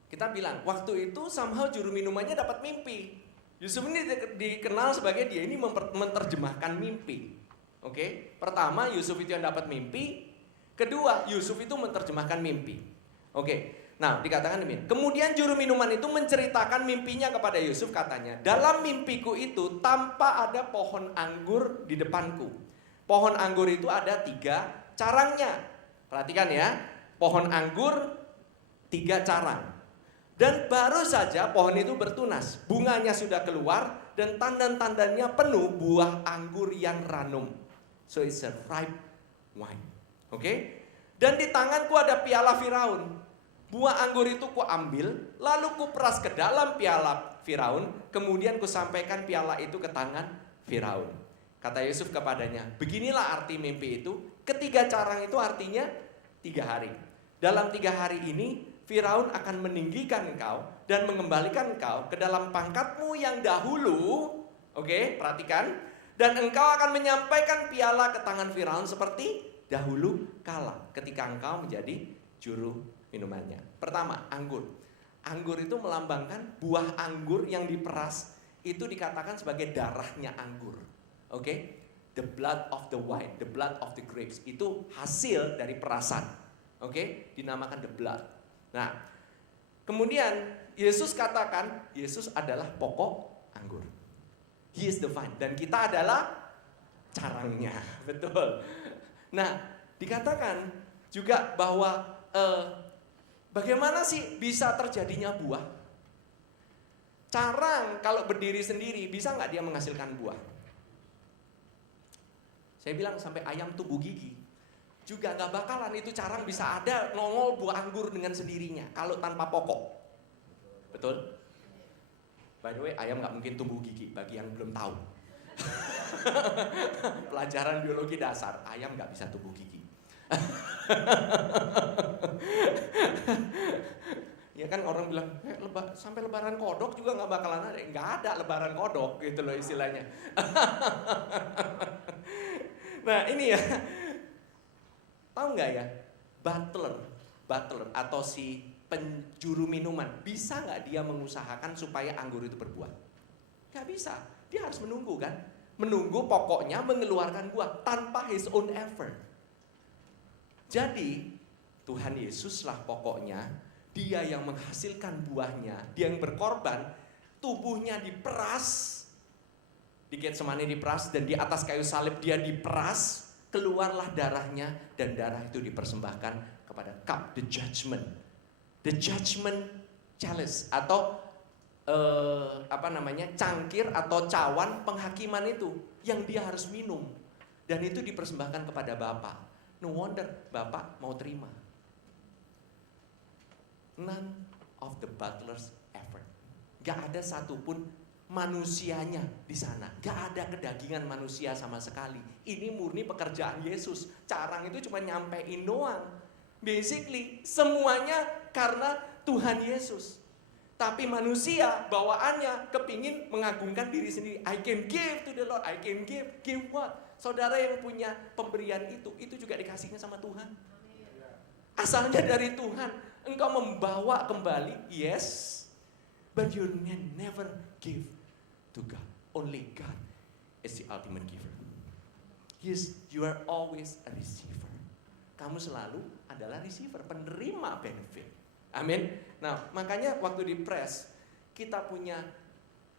Kita bilang, waktu itu somehow juru minumannya dapat mimpi. Yusuf ini dikenal sebagai dia ini menerjemahkan mimpi. Oke? Pertama, Yusuf itu yang dapat mimpi. Kedua, Yusuf itu menerjemahkan mimpi. Oke. Nah, dikatakan demikian. Kemudian juru minuman itu menceritakan mimpinya kepada Yusuf, katanya, dalam mimpiku itu tanpa ada pohon anggur di depanku. Pohon anggur itu ada 3 carangnya. Perhatikan ya, pohon anggur 3 carang. Dan baru saja pohon itu bertunas, bunganya sudah keluar dan tandan-tandannya penuh buah anggur yang ranum. So it's a ripe wine. Oke? Dan di tanganku ada piala Firaun. Buah anggur itu kuambil, lalu kuperas ke dalam piala Firaun, kemudian kusampaikan piala itu ke tangan Firaun. Kata Yusuf kepadanya, beginilah arti mimpi itu. Ketiga carang itu artinya 3 hari. Dalam 3 hari ini Firaun akan meninggikan engkau dan mengembalikan engkau ke dalam pangkatmu yang dahulu. Oke, perhatikan. Dan engkau akan menyampaikan piala ke tangan Firaun seperti dahulu kala ketika engkau menjadi juru minumannya. Pertama, anggur. Anggur itu melambangkan buah anggur yang diperas, itu dikatakan sebagai darahnya anggur. Oke? The blood of the wine, the blood of the grapes. Itu hasil dari perasan. Oke? Dinamakan the blood. Nah, kemudian Yesus katakan, Yesus adalah pokok anggur. He is the vine. Dan kita adalah carangnya. Betul. Nah, dikatakan juga bahwa bagaimana sih bisa terjadinya buah? Carang kalau berdiri sendiri, bisa nggak dia menghasilkan buah? Saya bilang sampai ayam tumbuh gigi juga gak bakalan itu carang bisa ada nongol buah anggur dengan sendirinya kalau tanpa pokok. Betul? By the way, ayam gak mungkin tumbuh gigi bagi yang belum tahu. Pelajaran biologi dasar, ayam gak bisa tumbuh gigi. Ya kan orang bilang, sampai lebaran kodok juga gak bakalan ada. Gak ada lebaran kodok gitu loh istilahnya. Nah ini ya, tahu nggak ya, butler atau si penjuru minuman, bisa nggak dia mengusahakan supaya anggur itu berbuah? Nggak bisa, dia harus menunggu kan, menunggu pokoknya mengeluarkan buah tanpa his own effort. Jadi Tuhan Yesuslah pokoknya, dia yang menghasilkan buahnya, dia yang berkorban, tubuhnya diperas, di Getsemani diperas, dan di atas kayu salib dia diperas. Keluarlah darahnya dan darah itu dipersembahkan kepada cup, the judgment chalice atau cangkir atau cawan penghakiman itu yang dia harus minum dan itu dipersembahkan kepada Bapa. No wonder Bapa mau terima. None of the butler's effort. Gak ada satupun manusianya di sana. Gak ada kedagingan manusia sama sekali. Ini murni pekerjaan Yesus. Carang itu cuma nyampein doang. Basically semuanya karena Tuhan Yesus. Tapi manusia bawaannya kepingin mengagungkan diri sendiri. I can give to the Lord. I can give. Give what? Saudara yang punya pemberian itu juga dikasihnya sama Tuhan. Asalnya dari Tuhan. Engkau membawa kembali, yes. But you never give to God. Only God is the ultimate giver. Yes, you are always a receiver. Kamu selalu adalah receiver, penerima benefit. Amin. Nah, makanya waktu di press, kita punya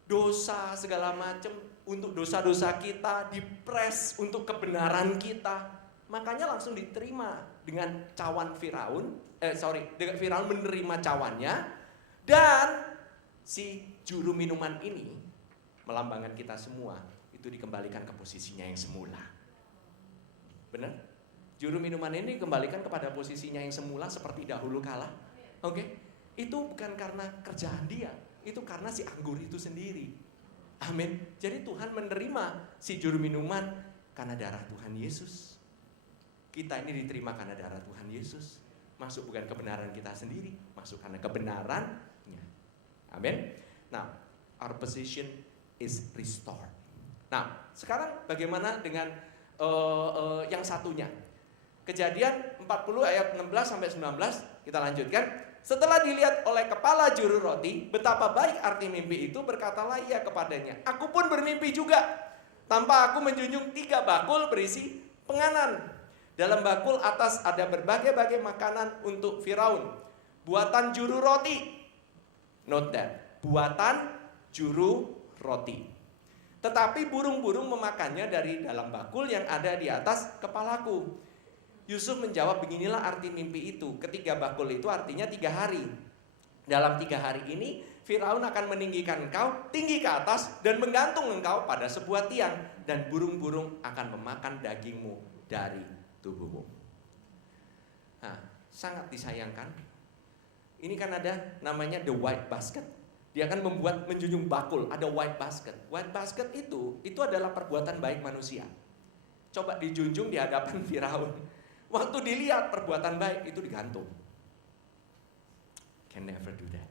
dosa segala macam, untuk dosa-dosa kita, di press untuk kebenaran kita. Makanya langsung diterima dengan cawan Firaun, dengan Firaun menerima cawannya, dan si juru minuman ini melambangkan kita semua, itu dikembalikan ke posisinya yang semula. Benar? Juru minuman ini dikembalikan kepada posisinya yang semula seperti dahulu kala. Oke? Itu bukan karena kerjaan dia, itu karena si anggur itu sendiri. Amin. Jadi Tuhan menerima si juru minuman karena darah Tuhan Yesus. Kita ini diterima karena darah Tuhan Yesus. Masuk bukan kebenaran kita sendiri, masuk karena kebenarannya. Amin. Nah, our position is restored. Nah, sekarang bagaimana dengan yang satunya? Kejadian 40 ayat 16 sampai 19, kita lanjutkan. Setelah dilihat oleh kepala juru roti betapa baik arti mimpi itu, berkatalah ia kepadanya, aku pun bermimpi juga. Tanpa aku menjunjung 3 bakul berisi penganan. Dalam bakul atas ada berbagai-bagai makanan untuk Firaun, buatan juru roti. Note that, buatan juru roti. Tetapi burung-burung memakannya dari dalam bakul yang ada di atas kepalaku. Yusuf menjawab, beginilah arti mimpi itu. Ketiga bakul itu artinya 3 hari. Dalam 3 hari ini Firaun akan meninggikan engkau tinggi ke atas dan menggantung engkau pada sebuah tiang, dan burung-burung akan memakan dagingmu dari tubuhmu. Nah, sangat disayangkan. Ini kan ada namanya the white basket. Dia akan menjunjung bakul, ada white basket. White basket itu adalah perbuatan baik manusia. Coba dijunjung di hadapan Firaun. Waktu dilihat perbuatan baik itu digantung. Can never do that.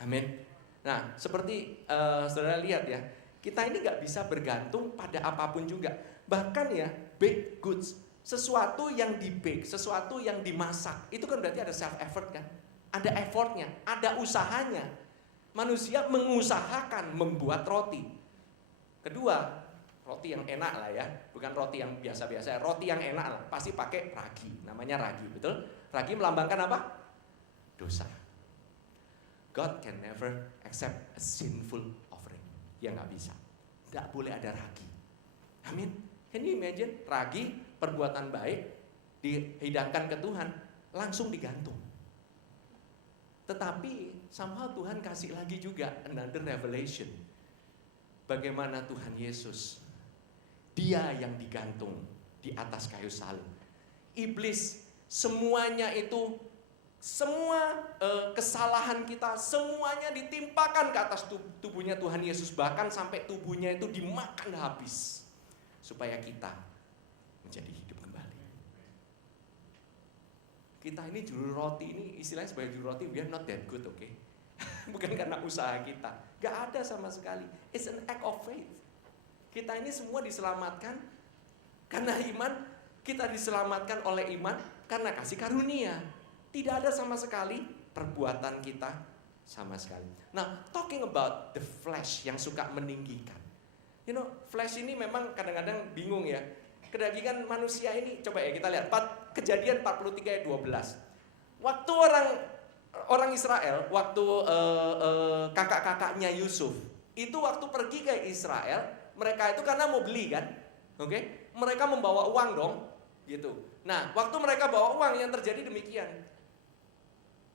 Amin. Nah, seperti saudara lihat ya, kita ini gak bisa bergantung pada apapun juga. Bahkan ya, baked goods, sesuatu yang di-bake, sesuatu yang dimasak, itu kan berarti ada self effort kan? Ada effortnya, ada usahanya. Manusia mengusahakan membuat roti. Kedua, roti yang enak lah ya, bukan roti yang biasa-biasa, roti yang enak lah, pasti pakai ragi, namanya ragi, betul? Ragi melambangkan apa? Dosa. God can never accept a sinful offering. Ya nggak bisa, nggak boleh ada ragi. Amin. Can you imagine, ragi perbuatan baik dihidangkan ke Tuhan, langsung digantung. Tetapi somehow Tuhan kasih lagi juga another revelation. Bagaimana Tuhan Yesus, Dia yang digantung di atas kayu salib. Iblis semuanya itu, semua kesalahan kita, semuanya ditimpakan ke atas tubuhnya Tuhan Yesus. Bahkan sampai tubuhnya itu dimakan habis, supaya kita menjadi hidup kembali. Kita ini juru roti ini, istilahnya sebagai juru roti, we are not that good, okay? Bukan karena usaha kita, gak ada sama sekali. It's an act of faith. Kita ini semua diselamatkan karena iman. Kita diselamatkan oleh iman karena kasih karunia. Tidak ada sama sekali perbuatan kita sama sekali. Nah, talking about the flesh yang suka meninggikan. You know, flesh ini memang kadang-kadang bingung ya. Kedagingan manusia ini, coba ya kita lihat Kejadian 43 ayat 12. Waktu orang Israel, waktu kakak-kakaknya Yusuf, itu waktu pergi ke Israel, mereka itu karena mau beli kan, oke? Mereka membawa uang dong, gitu. Nah, waktu mereka bawa uang, yang terjadi demikian.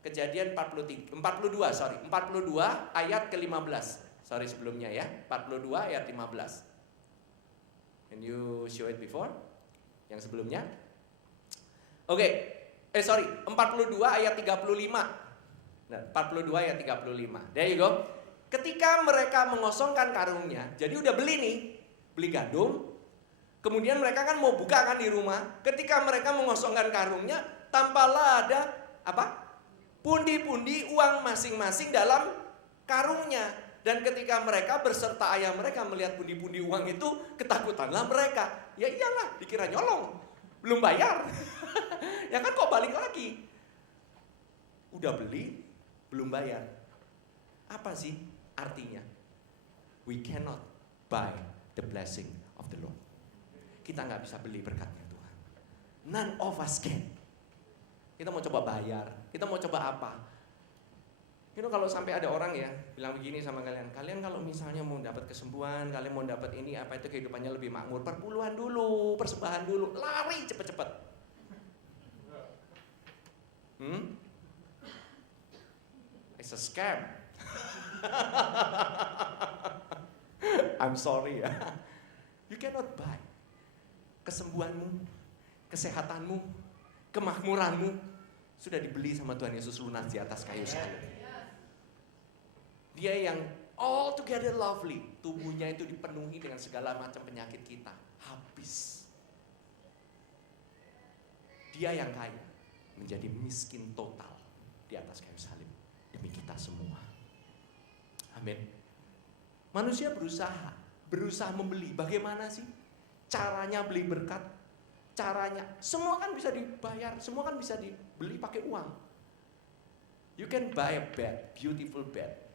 Kejadian 42 ayat ke-15. Sorry sebelumnya ya, 42 ayat 15. Can you show it before? Yang sebelumnya? Oke, 42 ayat 35. Nah, 42 ayat 35. There you go. Ketika mereka mengosongkan karungnya, jadi udah beli nih, beli gandum. Kemudian mereka kan mau buka kan di rumah. Ketika mereka mengosongkan karungnya, tampaklah ada apa? Pundi-pundi uang masing-masing dalam karungnya. Dan ketika mereka berserta ayah mereka melihat pundi-pundi uang itu, ketakutanlah mereka. Ya iyalah, dikira nyolong. Belum bayar. Ya kan kok balik lagi. Udah beli, belum bayar. Apa sih artinya? We cannot buy the blessing of the Lord. Kita nggak bisa beli berkatnya Tuhan. None of us can. Kita mau coba bayar, kita mau coba apa? Kalau sampai ada orang ya bilang begini sama kalian, kalian kalau misalnya mau dapat kesembuhan, kalian mau dapat ini apa itu kehidupannya lebih makmur, perpuluhan dulu, persembahan dulu, lari cepet-cepet. It's a scam. I'm sorry ya. You cannot buy kesembuhanmu, kesehatanmu, kemakmuranmu sudah dibeli sama Tuhan Yesus lunas di atas kayu salib. Dia yang altogether lovely, tubuhnya itu dipenuhi dengan segala macam penyakit kita, habis. Dia yang kaya menjadi miskin total di atas kayu salib demi kita semua. Amin. Manusia berusaha membeli. Bagaimana sih caranya beli berkat? Caranya, semua kan bisa dibayar, semua kan bisa dibeli pakai uang. You can buy a bed, beautiful bed.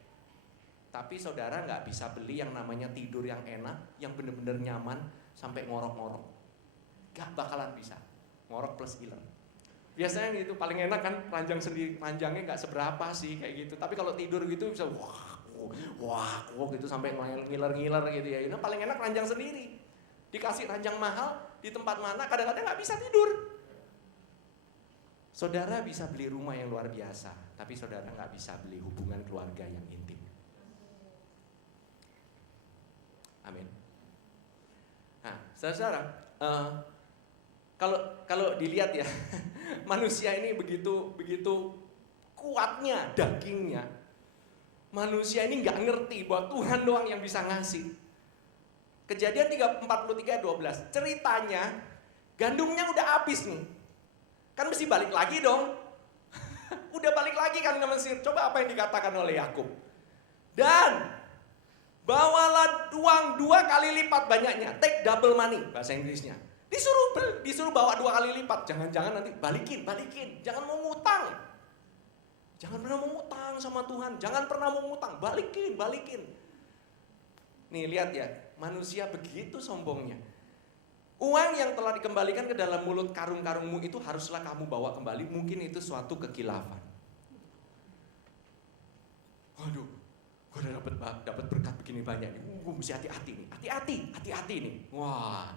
Tapi saudara nggak bisa beli yang namanya tidur yang enak, yang benar-benar nyaman sampai ngorok-ngorok. Gak bakalan bisa. Ngorok plus iler. Biasanya gitu paling enak kan ranjang sendiri, ranjangnya nggak seberapa sih kayak gitu. Tapi kalau tidur gitu bisa wah gitu sampai ngiler-ngiler gitu ya. Ini paling enak ranjang sendiri. Dikasih ranjang mahal di tempat mana kadang-kadang nggak bisa tidur. Saudara bisa beli rumah yang luar biasa, tapi saudara nggak bisa beli hubungan keluarga yang intim. Amin. Nah, saudara, kalau dilihat ya, manusia ini begitu kuatnya dagingnya. Manusia ini nggak ngerti bahwa Tuhan doang yang bisa ngasih. Kejadian 43:12, ceritanya gandumnya udah habis nih. Kan mesti balik lagi dong. Udah balik lagi kan ke Mesir. Coba apa yang dikatakan oleh Yakub. Dan bawalah uang 2 kali lipat banyaknya. Take double money bahasa Inggrisnya. Disuruh bawa 2 kali lipat. Jangan-jangan nanti balikin. Jangan mau ngutang. Jangan pernah mau ngutang sama Tuhan. Jangan pernah mau ngutang. Balikin. Nih lihat ya. Manusia begitu sombongnya. Uang yang telah dikembalikan ke dalam mulut karung-karungmu itu haruslah kamu bawa kembali. Mungkin itu suatu kekilafan. Waduh, gue udah dapat berkat begini banyak nih. Gue mesti hati-hati nih. Hati-hati nih. Wah,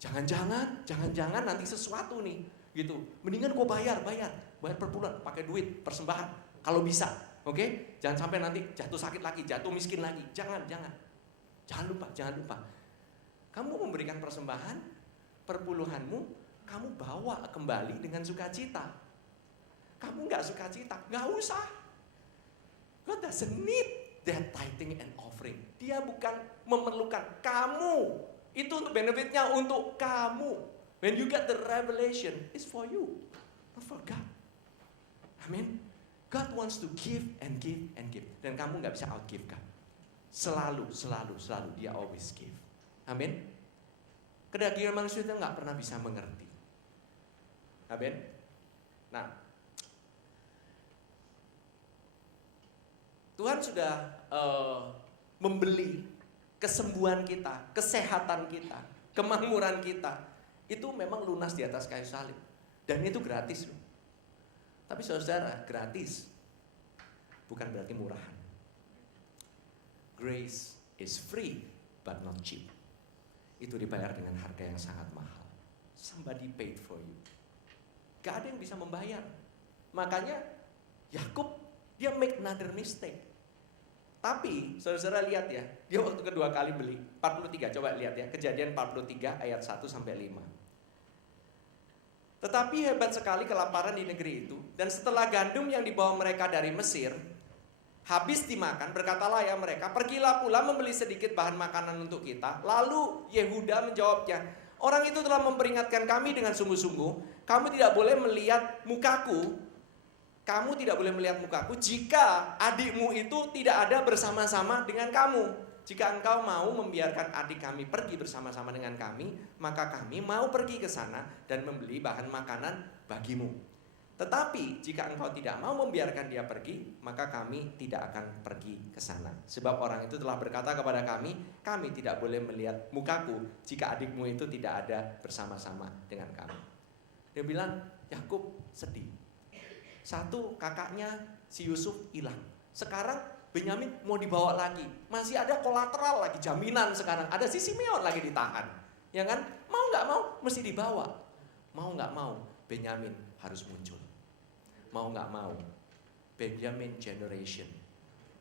jangan-jangan nanti sesuatu nih, gitu. Mendingan gue bayar per bulan, pakai duit persembahan kalau bisa. Oke? Jangan sampai nanti jatuh sakit lagi, jatuh miskin lagi. Jangan lupa. Kamu memberikan persembahan, perpuluhanmu, kamu bawa kembali dengan sukacita. Kamu nggak sukacita, nggak usah. God doesn't need that tithing and offering. Dia bukan memerlukan kamu. Itu untuk benefitnya untuk kamu. When you get the revelation, it's for you, not for God. Amin. God wants to give and give and give. Dan kamu nggak bisa outgive God. Selalu dia always give. Amin. Kedagingan manusia itu nggak pernah bisa mengerti. Amin. Nah, Tuhan sudah membeli kesembuhan kita, kesehatan kita, kemakmuran kita. Itu memang lunas di atas kayu salib. Dan itu gratis loh. Tapi saudara, gratis bukan berarti murahan. Grace is free but not cheap. Itu dibayar dengan harga yang sangat mahal. Somebody paid for you. Gak ada yang bisa membayar. Makanya Yakub dia make another mistake. Tapi saudara lihat ya, dia waktu kedua kali beli 43, coba lihat ya, Kejadian 43 ayat 1 sampai 5. Tetapi hebat sekali kelaparan di negeri itu. Dan setelah gandum yang dibawa mereka dari Mesir habis dimakan, berkatalah ya mereka, pergilah pula membeli sedikit bahan makanan untuk kita. Lalu Yehuda menjawabnya, orang itu telah memperingatkan kami dengan sungguh-sungguh, kamu tidak boleh melihat mukaku, jika adikmu itu tidak ada bersama-sama dengan kamu. Jika engkau mau membiarkan adik kami pergi bersama-sama dengan kami, maka kami mau pergi ke sana dan membeli bahan makanan bagimu. Tetapi jika engkau tidak mau membiarkan dia pergi, maka kami tidak akan pergi ke sana. Sebab orang itu telah berkata kepada kami tidak boleh melihat mukaku jika adikmu itu tidak ada bersama-sama dengan kami. Dia bilang, Yakub sedih. Satu, kakaknya si Yusuf hilang. Sekarang Benyamin mau dibawa lagi. Masih ada kolateral lagi, jaminan sekarang. Ada si Simeon lagi ditahan. Ya kan? Mau nggak mau mesti dibawa. Mau nggak mau Benyamin harus muncul. Mau nggak mau Benjamin generation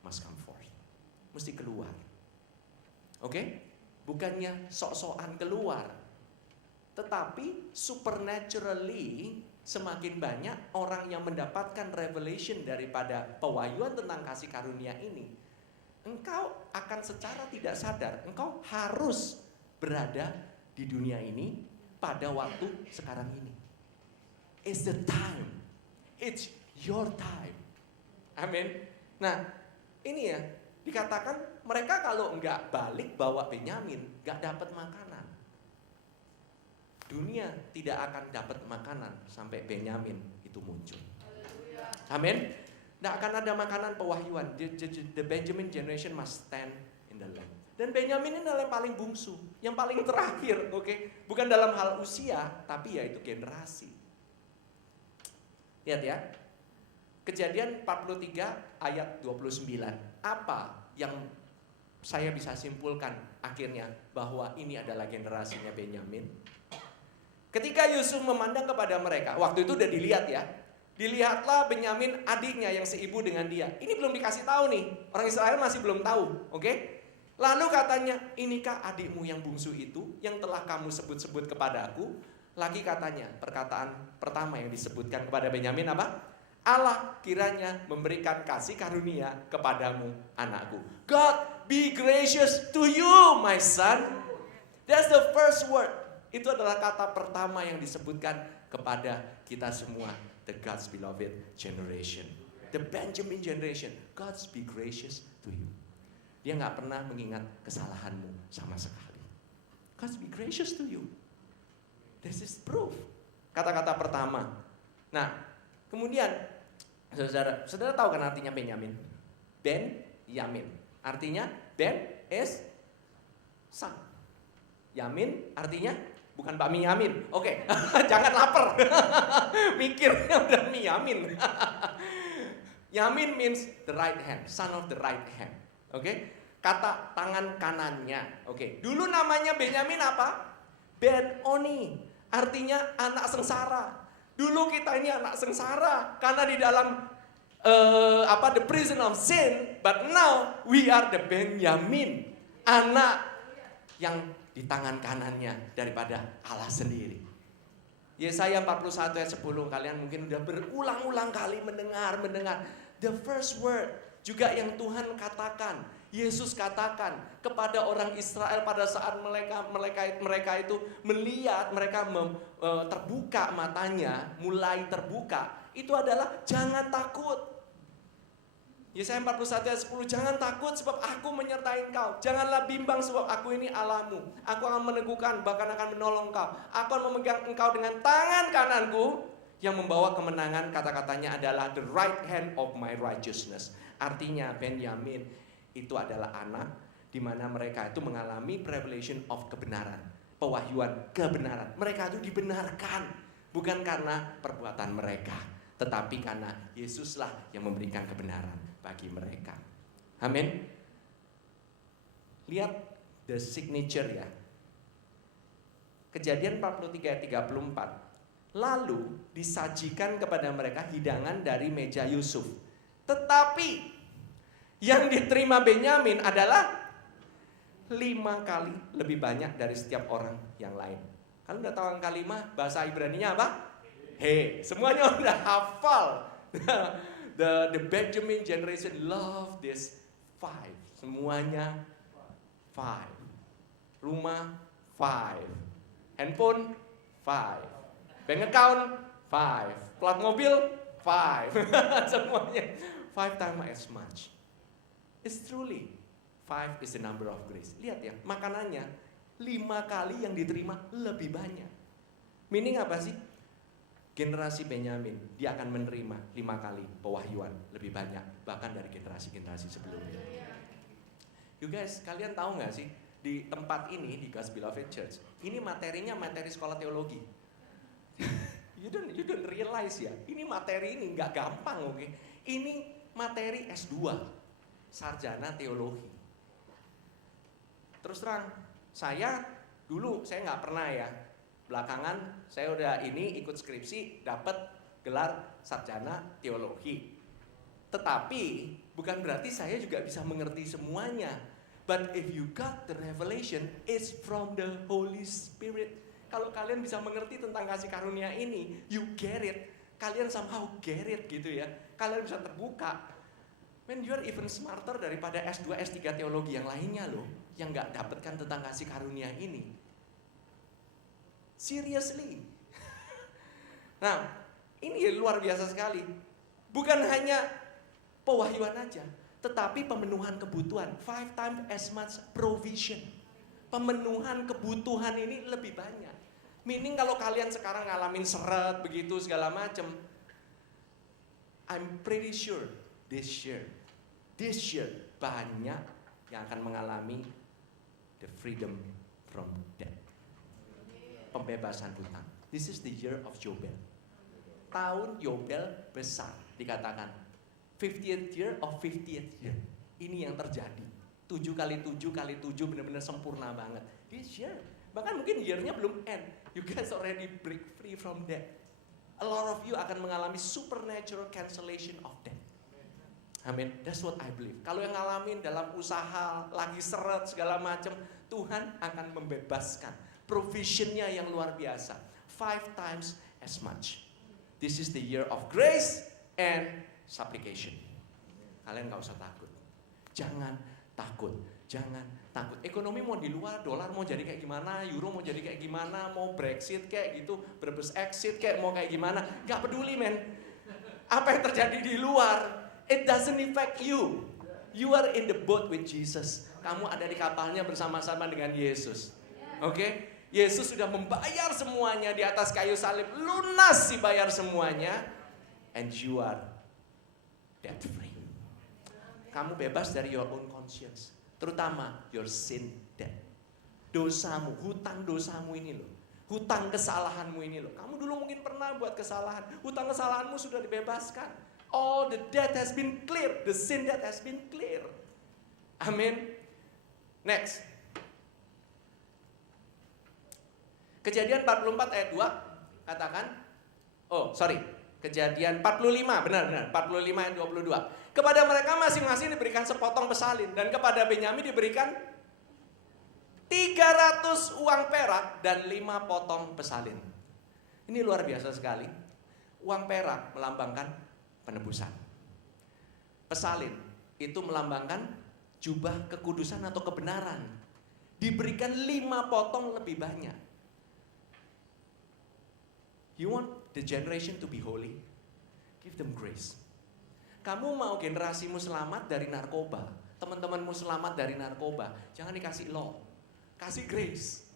must come forth. Mesti keluar. Oke? Bukannya sok-sokan keluar. Tetapi supernaturally semakin banyak orang yang mendapatkan revelation daripada pewahyuan tentang kasih karunia ini, engkau akan secara tidak sadar, engkau harus berada di dunia ini pada waktu sekarang ini. It's the time. It's your time. Amin. Nah, ini ya, dikatakan mereka kalau enggak balik bawa Benyamin, enggak dapat makanan. Dunia tidak akan dapat makanan sampai Benyamin itu muncul. Amin. Tidak akan ada makanan pewahyuan. The Benjamin generation must stand in the land. Dan Benyamin ini adalah yang paling bungsu, yang paling terakhir, oke? Bukan dalam hal usia, tapi yaitu generasi. Lihat ya. Kejadian 43 ayat 29. Apa yang saya bisa simpulkan akhirnya bahwa ini adalah generasinya Benyamin? Ketika Yusuf memandang kepada mereka, waktu itu udah dilihat ya. Dilihatlah Benyamin adiknya yang seibu dengan dia. Ini belum dikasih tahu nih. Orang Israel masih belum tahu, oke? Lalu katanya, inikah adikmu yang bungsu itu yang telah kamu sebut-sebut kepadaku? Lagi katanya, perkataan pertama yang disebutkan kepada Benyamin apa? Allah kiranya memberikan kasih karunia kepadamu anakku. God be gracious to you my son. That's the first word. Itu adalah kata pertama yang disebutkan kepada kita semua. The God's beloved generation. The Benjamin generation. God's be gracious to you. Dia gak pernah mengingat kesalahanmu sama sekali. God's be gracious to you. This is proof. Kata-kata pertama. Nah, kemudian saudara tahu kan artinya Benyamin? Ben-Yamin. Artinya Ben is son. Yamin artinya bukan bakmi Yamin. Oke. Jangan lapar. Mikirnya udah mie Yamin. Yamin means the right hand, son of the right hand. Oke. Kata tangan kanannya. Oke. Dulu namanya Benyamin apa? Ben-Oni. Artinya anak sengsara. Dulu kita ini anak sengsara karena di dalam the prison of sin, but now we are the Benyamin, anak yang di tangan kanannya daripada Allah sendiri. Yesaya 41 ayat 10, kalian mungkin udah berulang-ulang kali mendengar the first word juga yang Tuhan katakan, Yesus katakan kepada orang Israel pada saat mereka itu melihat, mereka terbuka matanya, mulai terbuka, itu adalah jangan takut. Yesaya 41 ayat 10, jangan takut sebab aku menyertai engkau. Janganlah bimbang sebab aku ini Allahmu. Aku akan meneguhkan, bahkan akan menolong engkau. Aku akan memegang engkau dengan tangan kananku yang membawa kemenangan. Kata-katanya adalah the right hand of my righteousness. Artinya Benyamin itu adalah anak di mana mereka itu mengalami revelation of kebenaran, pewahyuan kebenaran. Mereka itu dibenarkan bukan karena perbuatan mereka, tetapi karena Yesuslah yang memberikan kebenaran bagi mereka. Amin. Lihat the signature ya. Kejadian 43 ayat 34. Lalu disajikan kepada mereka hidangan dari meja Yusuf. Tetapi yang diterima Benyamin adalah 5 kali lebih banyak dari setiap orang yang lain. Kalian udah tahu angka 5? Bahasa Ibraninya apa? Semuanya udah hafal. The Benjamin generation love this 5. Semuanya 5. Rumah 5. Handphone 5. Bank account 5. Plat mobil 5. Semuanya 5 times as much. It's truly 5 is the number of grace. Lihat ya, makanannya 5 kali yang diterima lebih banyak. Meaning apa sih? Generasi Benyamin, dia akan menerima 5 kali pewahyuan lebih banyak, bahkan dari generasi-generasi sebelumnya. You guys, kalian tahu nggak sih, di tempat ini, di God's Beloved Church, ini materinya materi sekolah teologi. You don't realize ya, ini materi ini nggak gampang, oke? Ini materi S2, sarjana teologi. Terus terang, saya nggak pernah ya. Belakangan saya udah ikut skripsi, dapat gelar sarjana teologi. Tetapi bukan berarti saya juga bisa mengerti semuanya. But if you got the revelation, it's from the Holy Spirit. Kalau kalian bisa mengerti tentang kasih karunia ini, you get it. Kalian somehow get it gitu ya. Kalian bisa terbuka. Man, you're even smarter daripada S2, S3 teologi yang lainnya loh, yang gak dapatkan tentang kasih karunia ini. Seriously. Nah, ini luar biasa sekali. Bukan hanya pewahyuan aja, tetapi pemenuhan kebutuhan. 5 times as much provision. Pemenuhan kebutuhan ini lebih banyak. Meaning kalau kalian sekarang ngalamin seret begitu segala macam, I'm pretty sure this year banyak yang akan mengalami the freedom from debt. Pembebasan hutang. This is the year of Yobel. Tahun Yobel besar dikatakan. 50th year of 50th year. Ini yang terjadi. 7 kali 7 kali 7 benar-benar sempurna banget. This year. Bahkan mungkin year-nya belum end. You guys already break free from debt. A lot of you akan mengalami supernatural cancellation of debt. Amin. That's what I believe. Kalau yang ngalamin dalam usaha, lagi seret segala macam, Tuhan akan membebaskan. Provisionnya yang luar biasa. 5 times as much. This is the year of grace and supplication. Kalian gak usah takut. Jangan takut. Jangan takut. Ekonomi mau di luar, dolar mau jadi kayak gimana, euro mau jadi kayak gimana, mau Brexit kayak gitu, Brebes exit kayak mau kayak gimana. Gak peduli men. Apa yang terjadi di luar, it doesn't affect you. You are in the boat with Jesus. Kamu ada di kapalnya bersama-sama dengan Yesus. Oke? Yesus sudah membayar semuanya di atas kayu salib, lunas dibayar semuanya, and you are debt free. Kamu bebas dari your own conscience, terutama your sin debt. Dosamu, hutang dosamu ini loh, hutang kesalahanmu ini loh. Kamu dulu mungkin pernah buat kesalahan, hutang kesalahanmu sudah dibebaskan. All the debt has been clear, the sin debt has been clear. Amin. Next. Kejadian 44 ayat 2 katakan, Kejadian 45, benar, 45 ayat 22. Kepada mereka masing-masing diberikan sepotong pesalin, dan kepada Benyamin diberikan 300 uang perak dan 5 potong pesalin. Ini luar biasa sekali. Uang perak melambangkan penebusan. Pesalin itu melambangkan jubah kekudusan atau kebenaran. Diberikan 5 potong lebih banyak. You want the generation to be holy? Give them grace. Kamu mau generasimu selamat dari narkoba, teman-temanmu selamat dari narkoba, jangan dikasih law, kasih grace.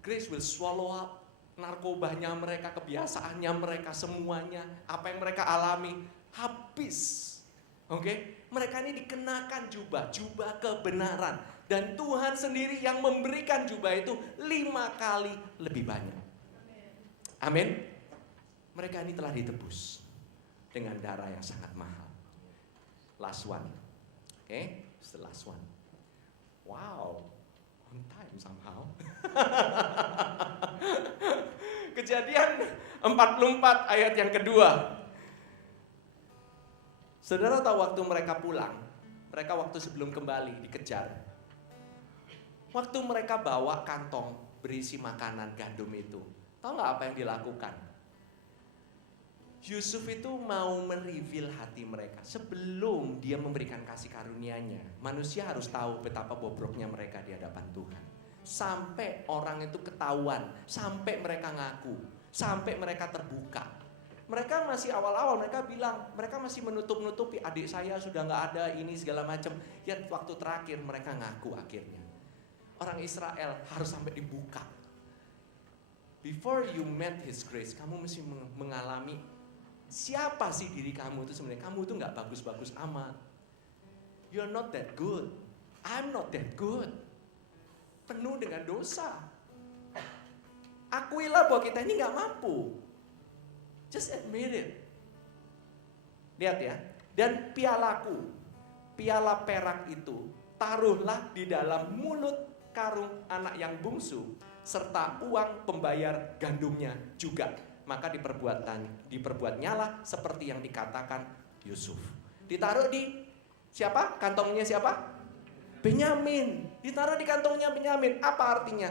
Grace will swallow up narkobanya mereka, kebiasaannya mereka, semuanya, apa yang mereka alami, habis. Oke? Mereka ini dikenakan jubah kebenaran. Dan Tuhan sendiri yang memberikan jubah itu 5 kali lebih banyak. Amin. Mereka ini telah ditebus dengan darah yang sangat mahal. Last one. Okay? It's the last one. Wow. On time somehow. Kejadian 44 ayat yang kedua. Saudara tahu waktu mereka pulang, mereka waktu sebelum kembali dikejar. Waktu mereka bawa kantong berisi makanan gandum itu, tahu nggak apa yang dilakukan? Yusuf itu mau mereveal hati mereka sebelum dia memberikan kasih karunia-Nya. Manusia harus tahu betapa bobroknya mereka di hadapan Tuhan. Sampai orang itu ketahuan, sampai mereka ngaku, sampai mereka terbuka. Mereka masih awal-awal, mereka bilang, mereka masih menutup-nutupi, adik saya sudah nggak ada, ini segala macam. Ya waktu terakhir mereka ngaku akhirnya. Orang Israel harus sampai dibuka. Before you met His grace, kamu mesti mengalami siapa sih diri kamu itu sebenarnya. Kamu itu nggak bagus-bagus amat. You're not that good. I'm not that good. Penuh dengan dosa. Akuilah bahwa kita ini nggak mampu. Just admit it. Lihat ya. Dan pialaku, piala perak itu, taruhlah di dalam mulut karung anak yang bungsu, serta uang pembayar gandumnya juga. Maka diperbuatnyalah seperti yang dikatakan Yusuf. Ditaruh di siapa? Kantongnya siapa? Benyamin. Ditaruh di kantongnya Benyamin. Apa artinya?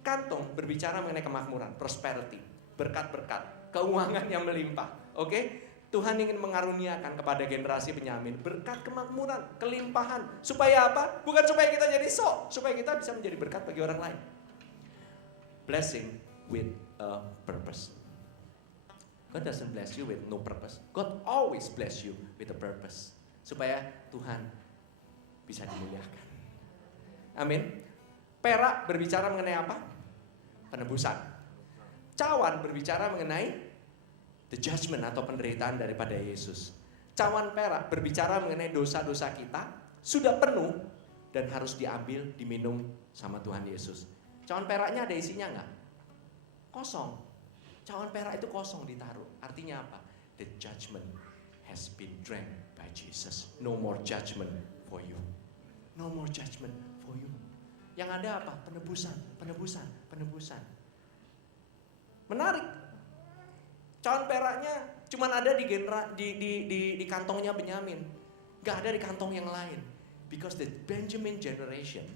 Kantong berbicara mengenai kemakmuran, prosperity, berkat-berkat, keuangan yang melimpah. Oke? Tuhan ingin mengaruniakan kepada generasi Benyamin berkat kemakmuran, kelimpahan. Supaya apa? Bukan supaya kita jadi sok, supaya kita bisa menjadi berkat bagi orang lain. Blessing with a purpose. God doesn't bless you with no purpose. God always bless you with a purpose. Supaya Tuhan bisa dimuliakan. Amin. Perak berbicara mengenai apa? Penebusan. Cawan berbicara mengenai the judgment atau penderitaan daripada Yesus. Cawan perak berbicara mengenai dosa-dosa kita sudah penuh dan harus diambil, diminum sama Tuhan Yesus. Cawan peraknya ada isinya enggak? Kosong. Cawan perak itu kosong ditaruh. Artinya apa? The judgment has been drank by Jesus. No more judgment for you. No more judgment for you. Yang ada apa? Penebusan, penebusan, penebusan. Menarik. Cawan peraknya cuma ada di kantongnya Benyamin. Gak ada di kantong yang lain. Because the Benjamin generation,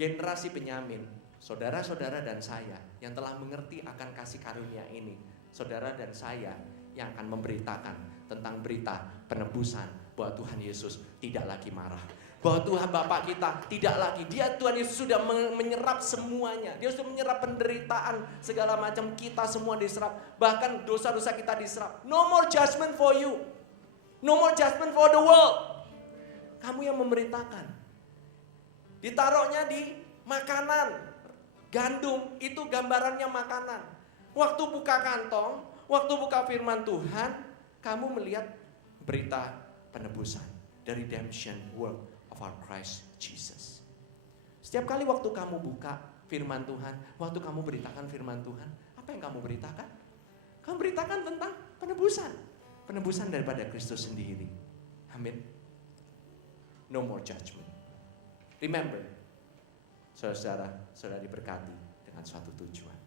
generasi Benyamin, saudara-saudara dan saya yang telah mengerti akan kasih karunia ini, saudara dan saya yang akan memberitakan tentang berita penebusan bahwa Tuhan Yesus tidak lagi marah, bahwa Tuhan Bapa kita tidak lagi, Tuhan Yesus sudah menyerap semuanya. Dia sudah menyerap penderitaan segala macam, kita semua diserap, bahkan dosa-dosa kita diserap. No more judgment for you, no more judgment for the world. Kamu yang memerintahkan. Ditaruhnya di makanan. Gandum itu gambarannya makanan. Waktu buka kantong, waktu buka firman Tuhan, kamu melihat berita penebusan, the redemption work of our Christ Jesus. Setiap kali waktu kamu buka firman Tuhan, waktu kamu beritakan firman Tuhan, apa yang kamu beritakan? Kamu beritakan tentang penebusan. Penebusan daripada Kristus sendiri. Amin. No more judgment. Remember, saudara diberkati dengan suatu tujuan.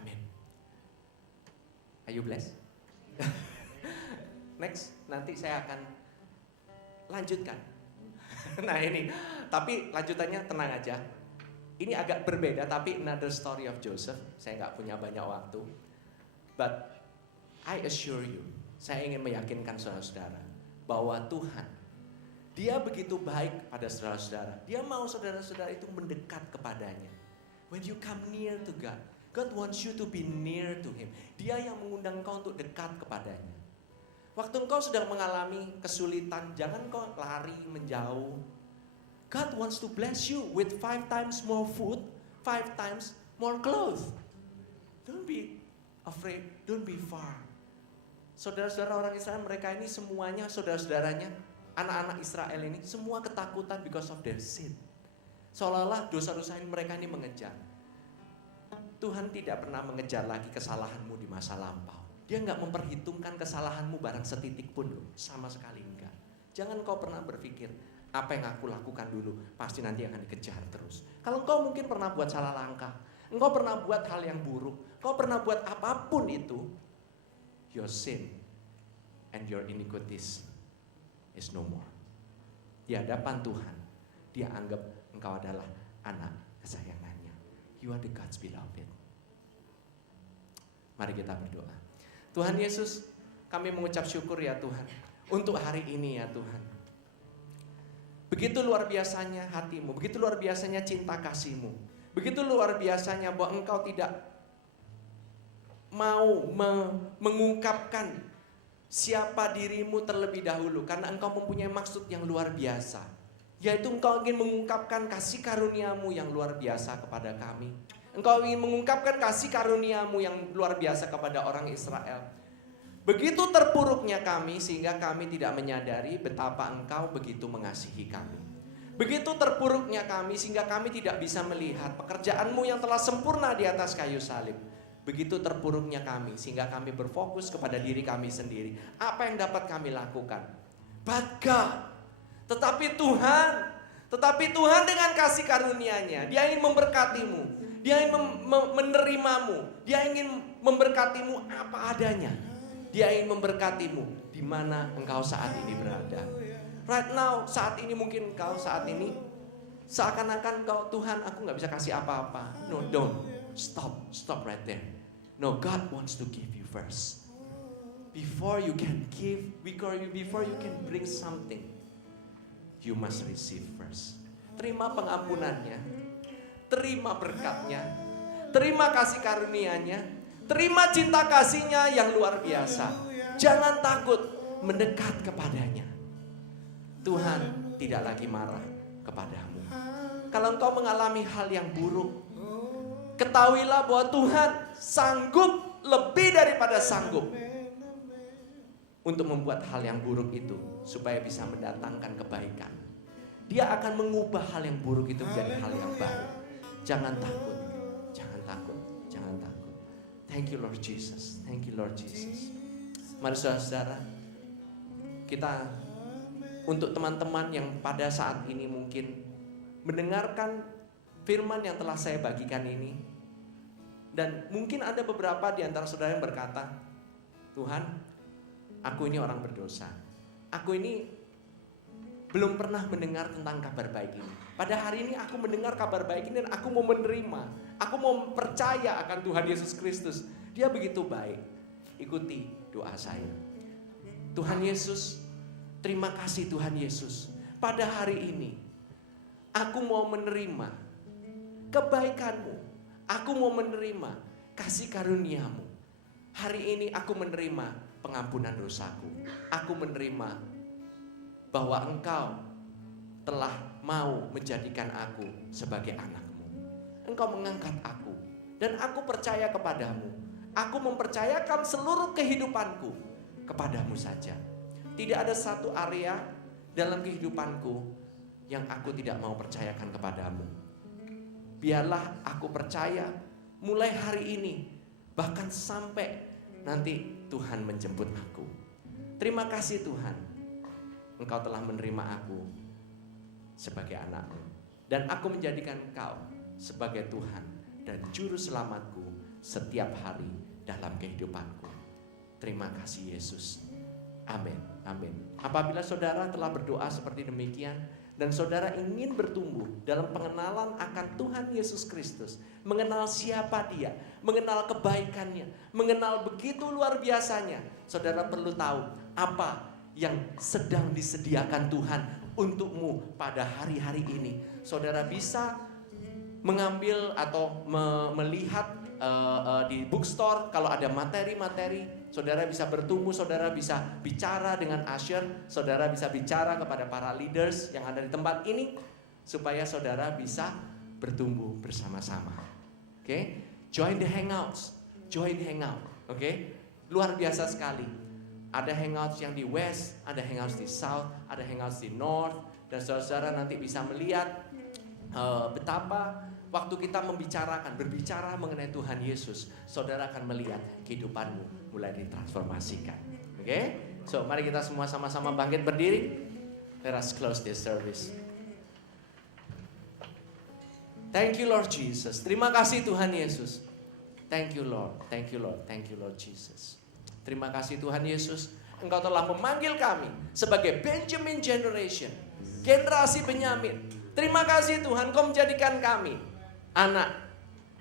Amin. Are you blessed? Next, nanti saya akan lanjutkan. Nah ini, tapi lanjutannya tenang aja. Ini agak berbeda, tapi another story of Joseph. Saya nggak punya banyak waktu. But I assure you, saya ingin meyakinkan saudara-saudara bahwa Tuhan, Dia begitu baik pada saudara-saudara. Dia mau saudara-saudara itu mendekat kepadanya. When you come near to God, God wants you to be near to Him. Dia yang mengundang kau untuk dekat kepadanya. Waktu engkau sedang mengalami kesulitan, jangan kau lari menjauh. God wants to bless you with 5 times more food, 5 times more clothes. Don't be afraid, don't be far. Saudara-saudara orang Israel, mereka ini semuanya saudara-saudaranya, anak-anak Israel ini semua ketakutan because of their sin. Seolah-olah dosa-dosa mereka ini mengejar. Tuhan tidak pernah mengejar lagi kesalahanmu di masa lampau. Dia nggak memperhitungkan kesalahanmu barang setitik pun loh, sama sekali enggak. Jangan kau pernah berpikir apa yang aku lakukan dulu pasti nanti akan dikejar terus. Kalau engkau mungkin pernah buat salah langkah, engkau pernah buat hal yang buruk, engkau pernah buat apapun itu, your sin and your iniquities is no more. Di hadapan Tuhan, Dia anggap engkau adalah anak kesayangannya. You are the God's beloved. Mari kita berdoa. Tuhan Yesus, kami mengucap syukur ya Tuhan, untuk hari ini ya Tuhan. Begitu luar biasanya hati-Mu, begitu luar biasanya cinta kasih-Mu, begitu luar biasanya bahwa Engkau tidak mau mengungkapkan siapa diri-Mu terlebih dahulu, karena Engkau mempunyai maksud yang luar biasa, yaitu Engkau ingin mengungkapkan kasih karunia-Mu yang luar biasa kepada kami. Engkau ingin mengungkapkan kasih karunia-Mu yang luar biasa kepada orang Israel. Begitu terpuruknya kami sehingga kami tidak menyadari betapa Engkau begitu mengasihi kami. Begitu terpuruknya kami sehingga kami tidak bisa melihat pekerjaan-Mu yang telah sempurna di atas kayu salib. Begitu terpuruknya kami sehingga kami berfokus kepada diri kami sendiri. Apa yang dapat kami lakukan? But God, tetapi Tuhan dengan kasih karunia-Nya, Dia ingin memberkati-Mu. Dia ingin menerimamu. Dia ingin memberkatimu apa adanya. Dia ingin memberkatimu di mana engkau saat ini berada. Right now, saat ini mungkin engkau saat ini seakan-akan engkau, Tuhan, aku gak bisa kasih apa-apa. No, don't. Stop right there. No, God wants to give you first. Before you can give, before you can bring something, you must receive first. Terima pengampunannya. Terima berkat-Nya, terima kasih karunia-Nya, terima cinta kasih-Nya yang luar biasa. Jangan takut mendekat kepada-Nya. Tuhan tidak lagi marah kepadamu. Kalau engkau mengalami hal yang buruk, ketahuilah bahwa Tuhan sanggup, lebih daripada sanggup, untuk membuat hal yang buruk itu supaya bisa mendatangkan kebaikan. Dia akan mengubah hal yang buruk itu menjadi hal yang baik. Jangan takut, jangan takut, jangan takut. Thank you Lord Jesus, thank you Lord Jesus. Mari saudara-saudara, kita untuk teman-teman yang pada saat ini mungkin mendengarkan firman yang telah saya bagikan ini, dan mungkin ada beberapa di antara saudara yang berkata, Tuhan, aku ini orang berdosa, aku ini belum pernah mendengar tentang kabar baik ini. Pada hari ini aku mendengar kabar baik ini dan aku mau menerima. Aku mau percaya akan Tuhan Yesus Kristus. Dia begitu baik. Ikuti doa saya. Tuhan Yesus, terima kasih Tuhan Yesus. Pada hari ini, aku mau menerima kebaikan-Mu. Aku mau menerima kasih karunia-Mu. Hari ini aku menerima pengampunan dosaku. Aku menerima bahwa Engkau telah mau menjadikan aku sebagai anak-Mu. Engkau mengangkat aku, dan aku percaya kepadamu. Aku mempercayakan seluruh kehidupanku kepadamu saja. Tidak ada satu area dalam kehidupanku yang aku tidak mau percayakan kepadamu. Biarlah aku percaya mulai hari ini, bahkan sampai nanti Tuhan menjemput aku. Terima kasih Tuhan, Engkau telah menerima aku sebagai anak-Mu, dan aku menjadikan Engkau sebagai Tuhan dan Juru Selamatku setiap hari dalam kehidupanku. Terima kasih Yesus. Amin. Amin. Apabila saudara telah berdoa seperti demikian, dan saudara ingin bertumbuh dalam pengenalan akan Tuhan Yesus Kristus, mengenal siapa Dia, mengenal kebaikan-Nya, mengenal begitu luar biasanya, saudara perlu tahu apa yang sedang disediakan Tuhan untukmu pada hari-hari ini. Saudara bisa mengambil atau melihat di bookstore kalau ada materi-materi. Saudara bisa bertumbuh, saudara bisa bicara dengan usher, saudara bisa bicara kepada para leaders yang ada di tempat ini, supaya saudara bisa bertumbuh bersama-sama. Oke? Join the hangouts, join hangout. Oke? Luar biasa sekali. Ada hangouts yang di west, ada hangouts di south, ada hangouts di north, dan saudara nanti bisa melihat betapa waktu kita berbicara mengenai Tuhan Yesus, saudara akan melihat kehidupanmu mulai ditransformasikan. Oke? So, mari kita semua sama-sama bangkit berdiri. Let us close this service. Thank you Lord Jesus. Terima kasih Tuhan Yesus. Thank you Lord, thank you Lord, thank you Lord Jesus. Terima kasih Tuhan Yesus, Engkau telah memanggil kami sebagai Benjamin Generation, generasi Benyamin. Terima kasih Tuhan, Kau menjadikan kami anak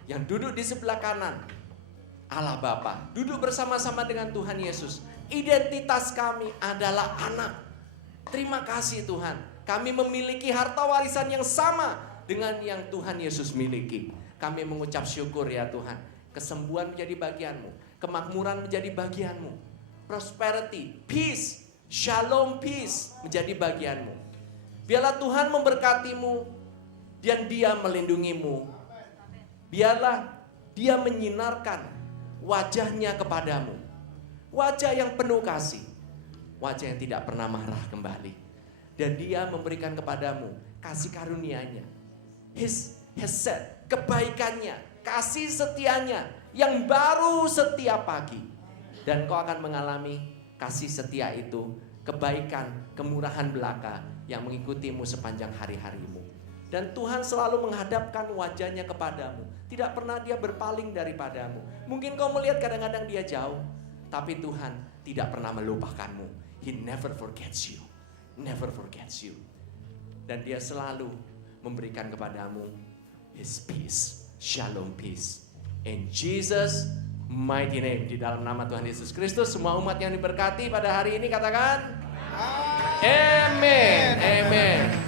yang duduk di sebelah kanan Allah Bapa. Duduk bersama-sama dengan Tuhan Yesus. Identitas kami adalah anak. Terima kasih Tuhan. Kami memiliki harta warisan yang sama dengan yang Tuhan Yesus miliki. Kami mengucap syukur ya Tuhan. Kesembuhan menjadi bagianmu. Kemakmuran menjadi bagianmu. Prosperity, peace, shalom peace menjadi bagianmu. Biarlah Tuhan memberkatimu dan Dia melindungimu. Biarlah Dia menyinarkan wajahnya kepadamu. Wajah yang penuh kasih. Wajah yang tidak pernah marah kembali. Dan Dia memberikan kepadamu kasih karunia-Nya. His hesed, kebaikannya, kasih setianya yang baru setiap pagi. Dan kau akan mengalami kasih setia itu, kebaikan, kemurahan belaka yang mengikutimu sepanjang hari-harimu. Dan Tuhan selalu menghadapkan wajahnya kepadamu. Tidak pernah Dia berpaling daripadamu. Mungkin kau melihat kadang-kadang Dia jauh, tapi Tuhan tidak pernah melupakanmu. He never forgets you. Never forgets you. Dan Dia selalu memberikan kepadamu His peace. Shalom peace. In Jesus mighty name. Di dalam nama Tuhan Yesus Kristus, semua umat yang diberkati pada hari ini katakan Amen. Amen.